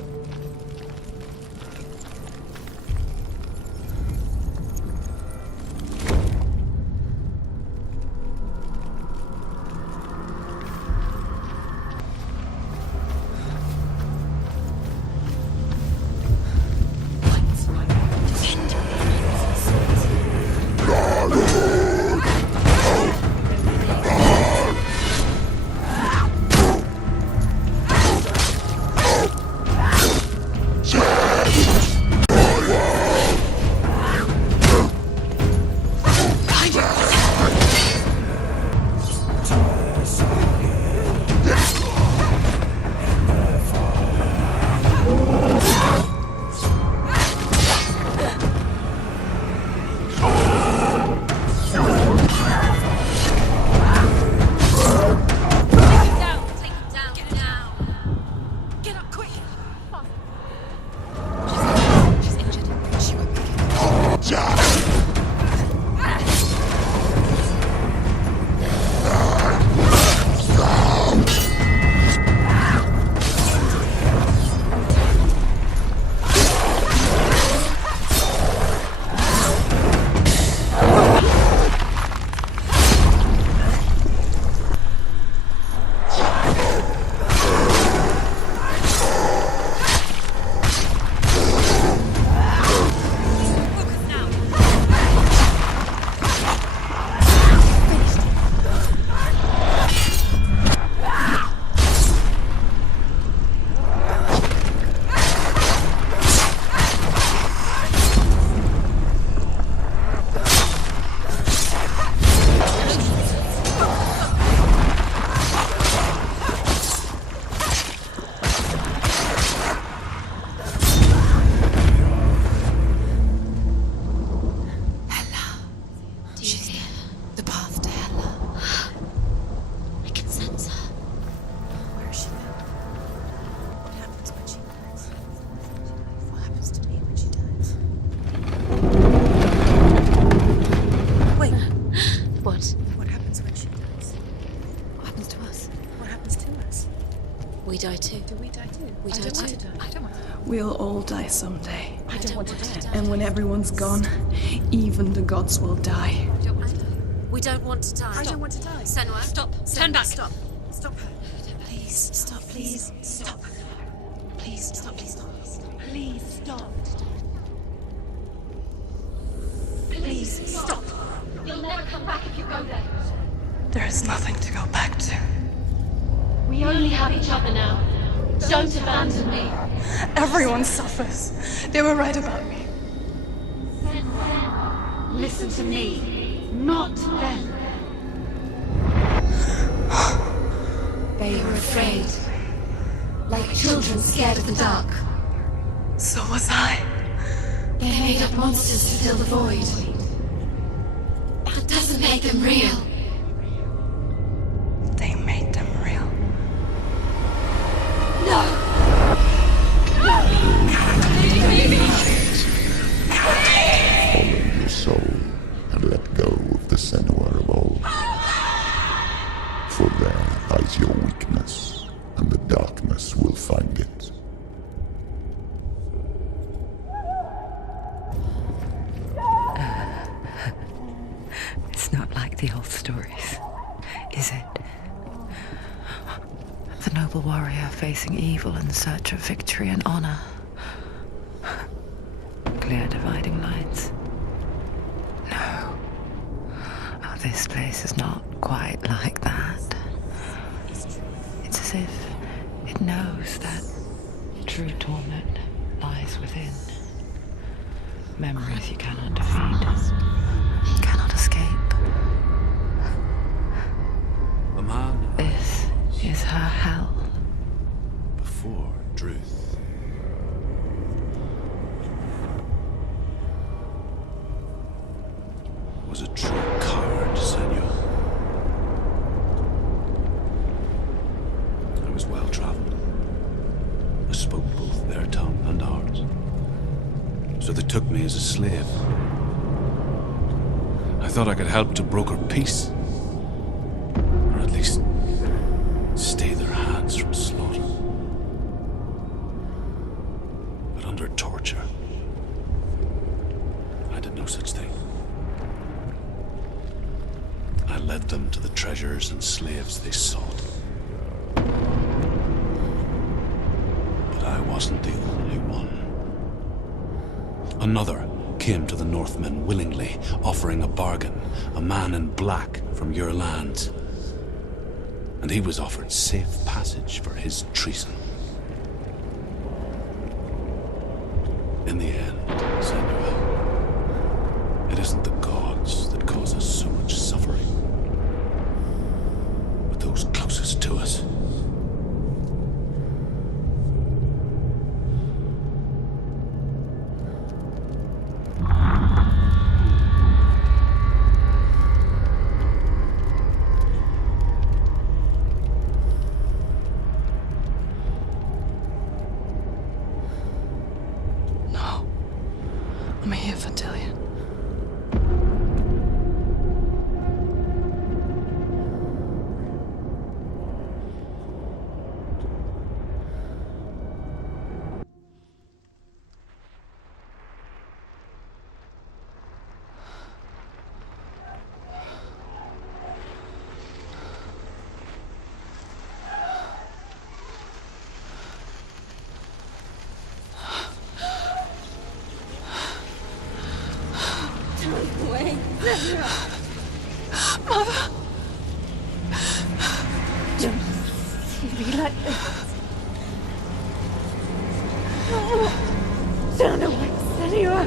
happens when she dies? What happens to us? What happens to us? We die too. Do we die too? We I die don't want too. to die. I don't want to die. We'll all die someday. I don't want to die. And when everyone's gone, even the gods will die. I don't want to die. We don't want to die. I don't want to die. Senua, Stop. Turn back. Stop. Stop her. Please, stop, please. Stop. Please, stop, please, stop. Please stop. Please stop. You'll never come back if you go there. There is nothing to go back to. We only have each other now. Don't abandon me. Everyone suffers. They were right about me. Listen to me, not them. They were afraid. Like children scared of the dark. So was I. They made up monsters to fill the void. That doesn't make them real. They made them real. No! Follow your soul and let go of the Senua of old. For there lies your weakness, and the darkness will find it. It's not like the old stories, is it? The noble warrior facing evil in search of victory and honor. Clear dividing lines. No. Oh, this place is not quite like that. It's as if it knows that true torment lies within. Memories you cannot defeat, cannot escape. A man This is her hell. before truth. Was a true coward, Senua. I was well traveled. I spoke both their tongue and ours. So they took me as a slave. I thought I could help to broker peace. Or at least stay their hands from slaughter. But under torture, I did no such thing. I led them to the treasures and slaves they sought. But I wasn't the only one. Another came to the Northmen willingly, offering a bargain, a man in black from your land. And he was offered safe passage for his treason. In the end, Senua, it isn't the gods that cause us so much suffering, but those closest to us. No. I'm here for Tillian. Don't wait, Senua. Mother! Don't see me like this. Turn away, Senua.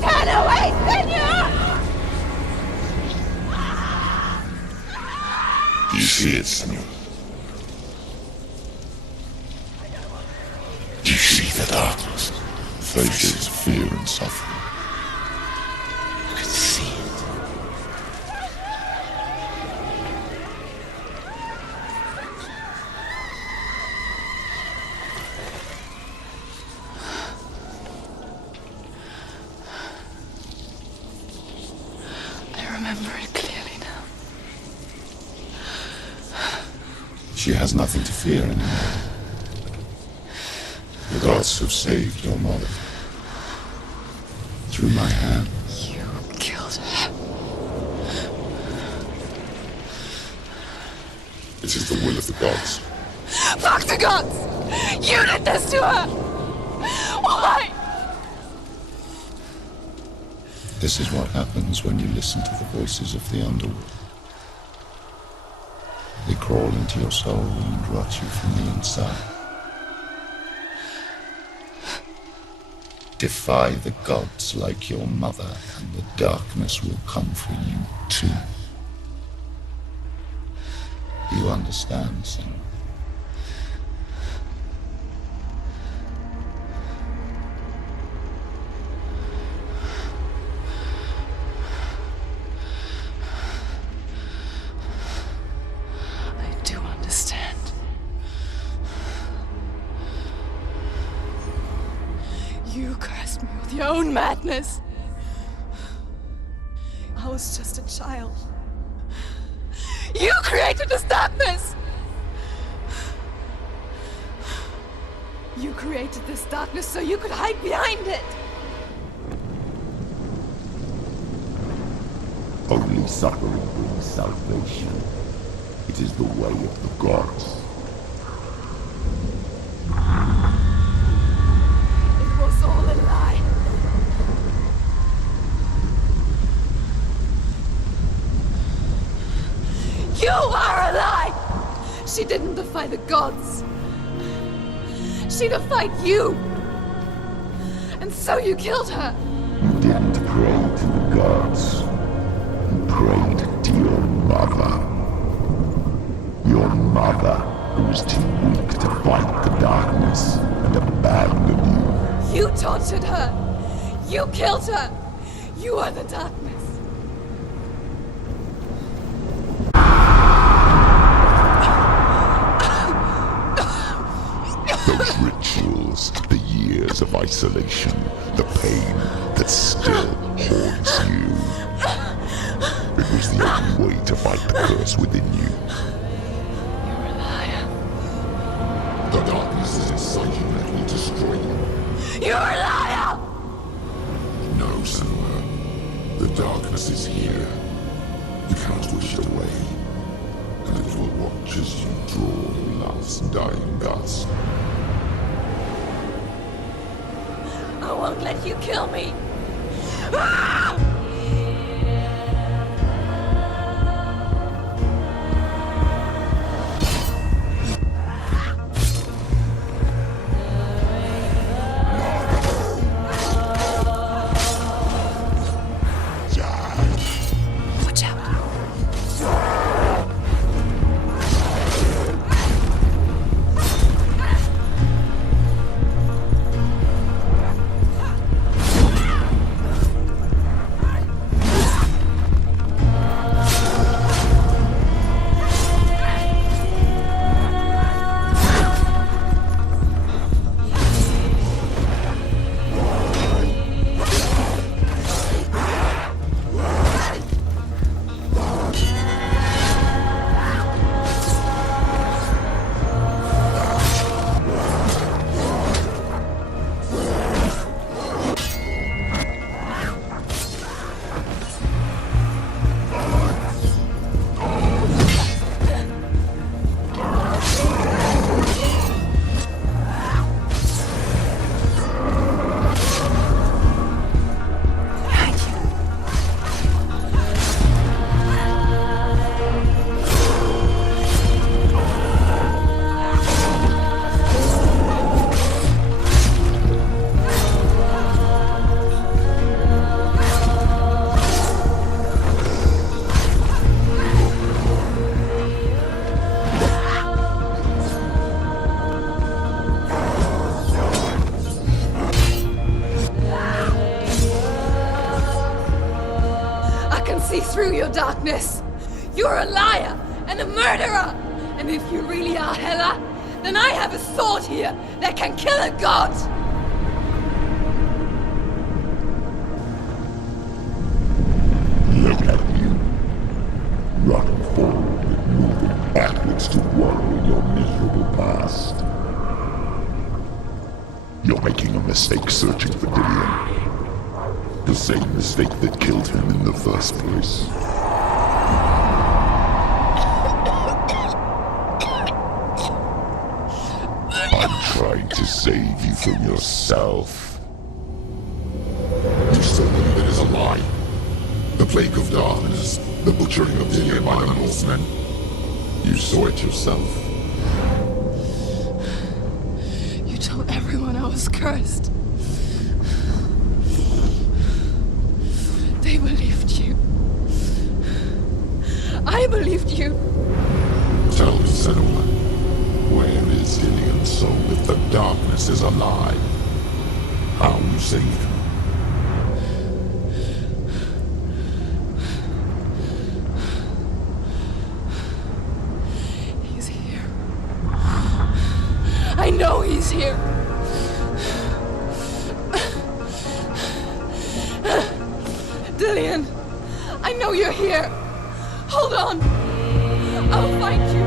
Turn away, Senua! Do you see it, Senua? Do you see the darkness? Faces of fear and suffering. You can see it. I remember it clearly now. She has nothing to fear anymore. The gods have saved your mother. Through my hand. You killed her. It is the will of the gods. Fuck the gods! You did this to her! Why? This is what happens when you listen to the voices of the underworld. They crawl into your soul and rot you from the inside. Defy the gods like your mother, and the darkness will come for you too. You understand, Senua? I do understand. You cursed me with your own madness. I was just a child. You created this darkness! You created this darkness so you could hide behind it! Only suffering brings salvation. It is the way of the gods. It was all a lie. You are a lie! She didn't defy the gods. She defied you. And so you killed her. You didn't pray to the gods. You prayed to your mother. Your mother, who was too weak to fight the darkness and abandoned you. You tortured her. You killed her. You are the darkness. Those rituals, the years of isolation, the pain that still haunts you. It was the only way to fight the curse within you. You're a liar. The darkness is inside you that will destroy you. You're a liar! No, Senua. The darkness is here. You cannot wish it away. And it will watch as you draw your last dying gasp. I won't let you kill me. Ah! Watch out. Through your darkness. You're a liar and a murderer. And if you really are Hela, then I have a sword here that can kill a god. Look at you. You're making a mistake searching for Dillion. The same mistake that killed him in the first place. I'm trying to save you from yourself. You still believe it is a lie? The plague of darkness, the butchering of Dillion by the Northmen. You saw it yourself. You told everyone I was cursed. They believed you. I believed you. Tell me, Senua, where is Dillion's soul if the darkness is alive? How will you save him? He's here. I know he's here. Dillion, I know you're here. Hold on. I'll find you.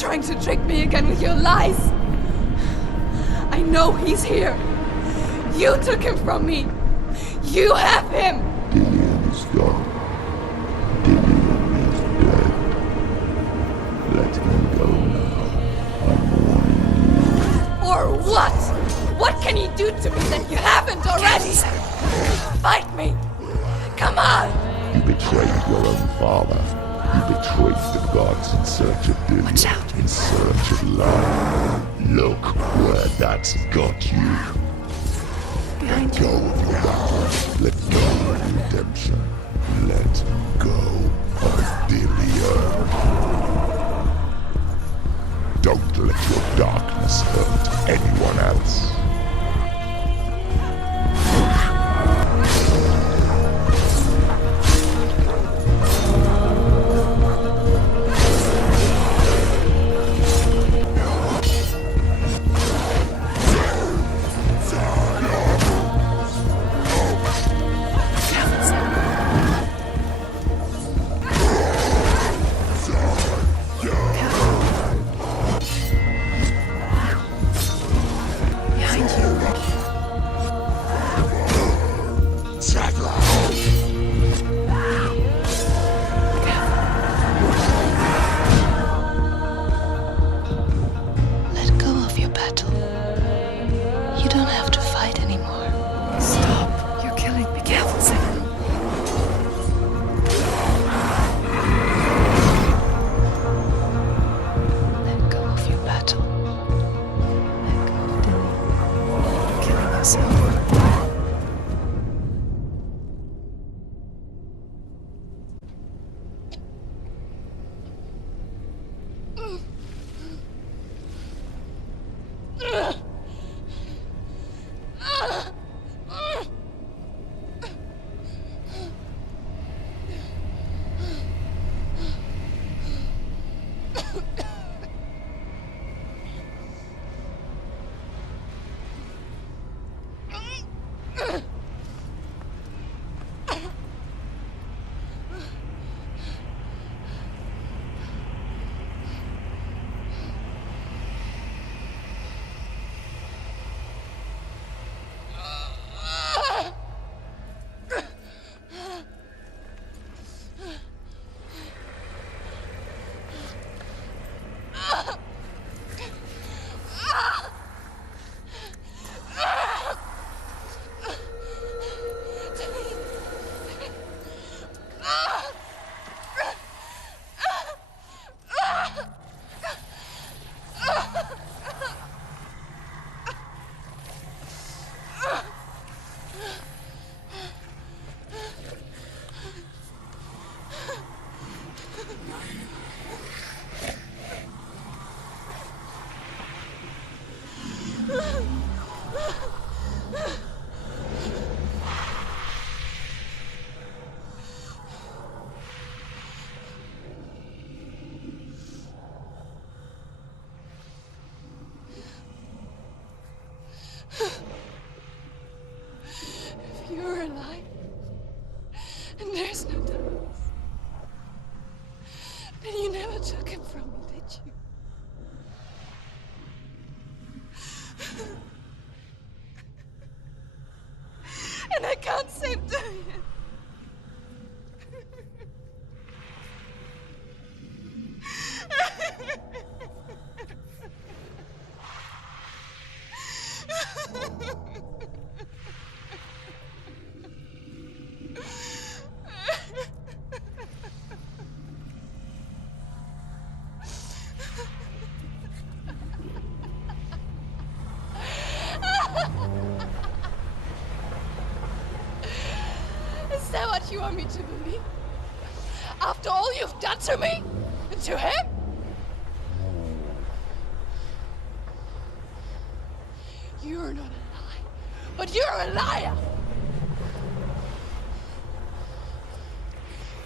Trying to trick me again with your lies. I know he's here. You took him from me. You have him. Dillion is gone. Dillion is dead. Let him go now. I'm warning you. Or what? What can he do to me that you haven't already? Fight me. Come on. You betrayed your own father. You betrayed the gods in search of Dillion, in search of love. Look where that's got you. Let go of your battles. Let go of redemption. Let go of Dillion. Don't let your darkness hurt anyone else. Is that what you want me to believe? After all you've done to me? And to him? You're not a lie, but you're a liar!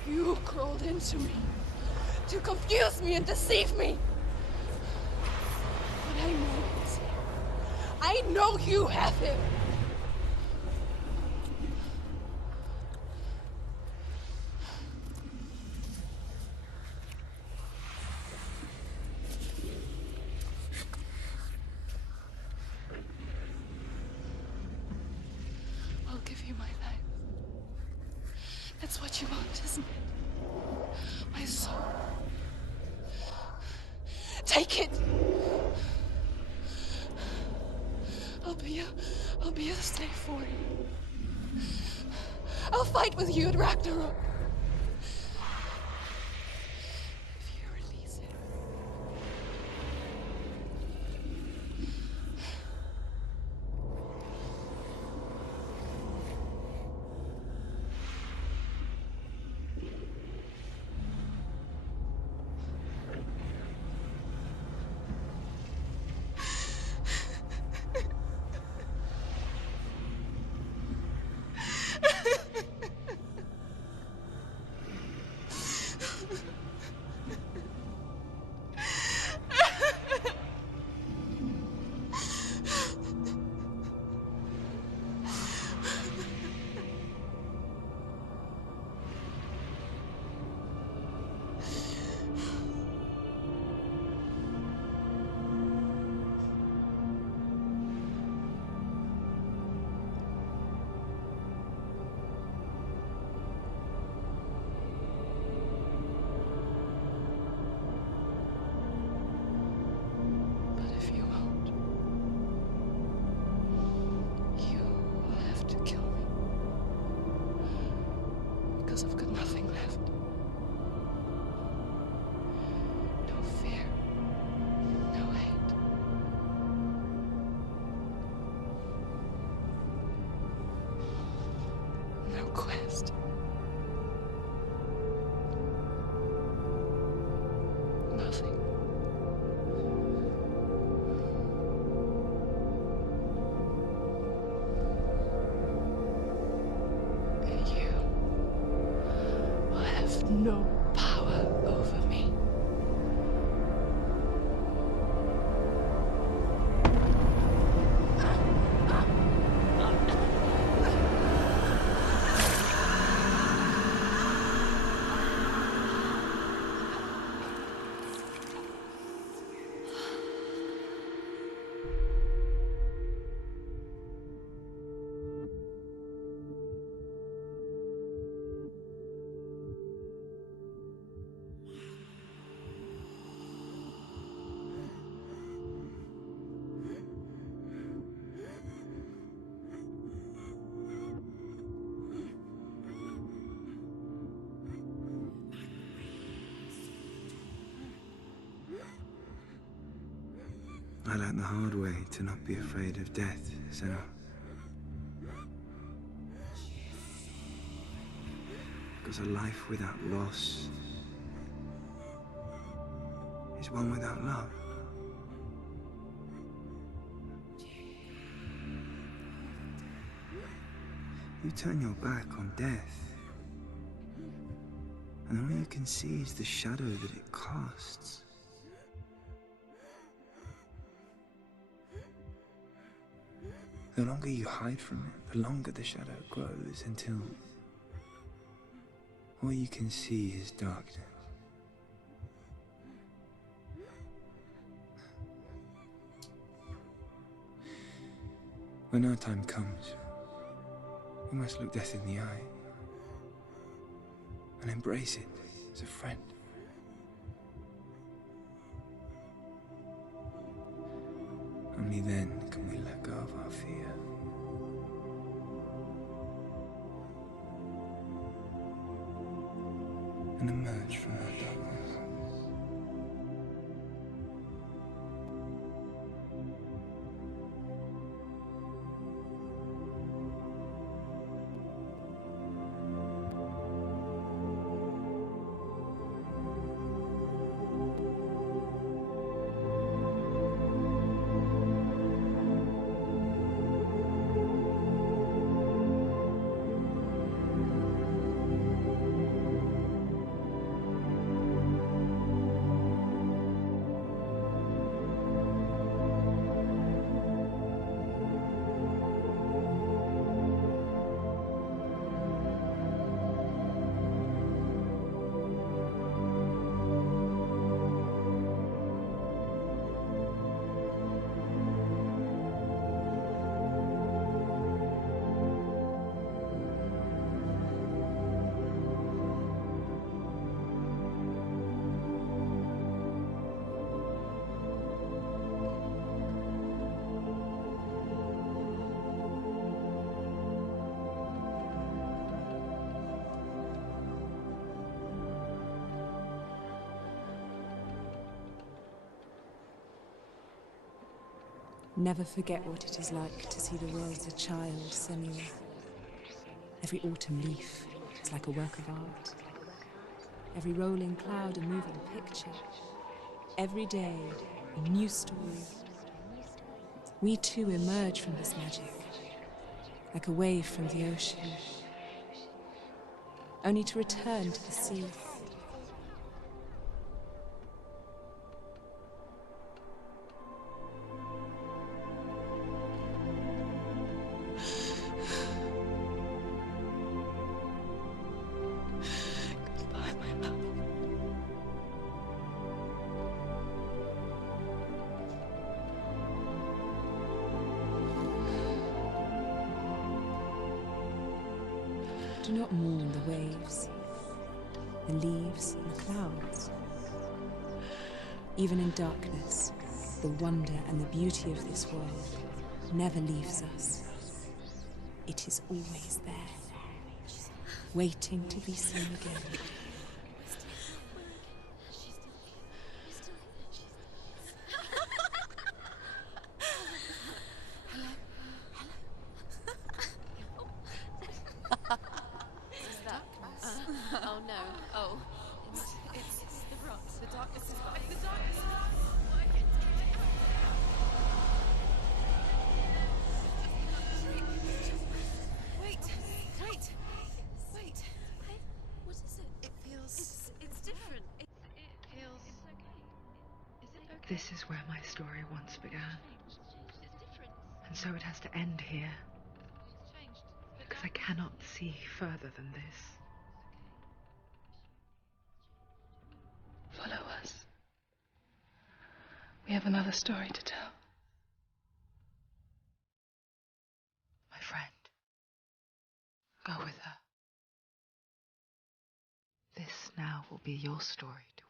You crawled into me to confuse me and deceive me. But I know it's here. I know you have him. I'll give you my life. That's what you want, isn't it? My soul. Take it. I'll be a slave for you. I'll fight with you at Ragnarok. If you release it. I've got nothing left. No fear. No hate. No quest. Nothing. And you will have no power over me. I learned the hard way to not be afraid of death, Senua. Because a life without loss is one without love. You turn your back on death, and all you can see is the shadow that it casts. The longer you hide from it, the longer the shadow grows until all you can see is darkness. When our time comes, we must look death in the eye and embrace it as a friend. Only then can we let go of our fear. and emerge from that darkness. Never forget what it is like to see the world as a child, Senua. Every autumn leaf is like a work of art. Every rolling cloud a moving picture. Every day a new story. We too emerge from this magic, like a wave from the ocean, only to return to the sea. Do not mourn the waves, the leaves and the clouds. Even in darkness, the wonder and the beauty of this world never leaves us. It is always there, waiting to be seen again. Oh no. Oh. It's the rocks. The darkness is working. The darkness is working. Wait. What is it? It feels... It's different. It feels... It's okay. Is it okay? This is where my story once began. And so it has to end here. Because I cannot see further than this. Follow us. We have another story to tell. My friend, go with her. This now will be your story to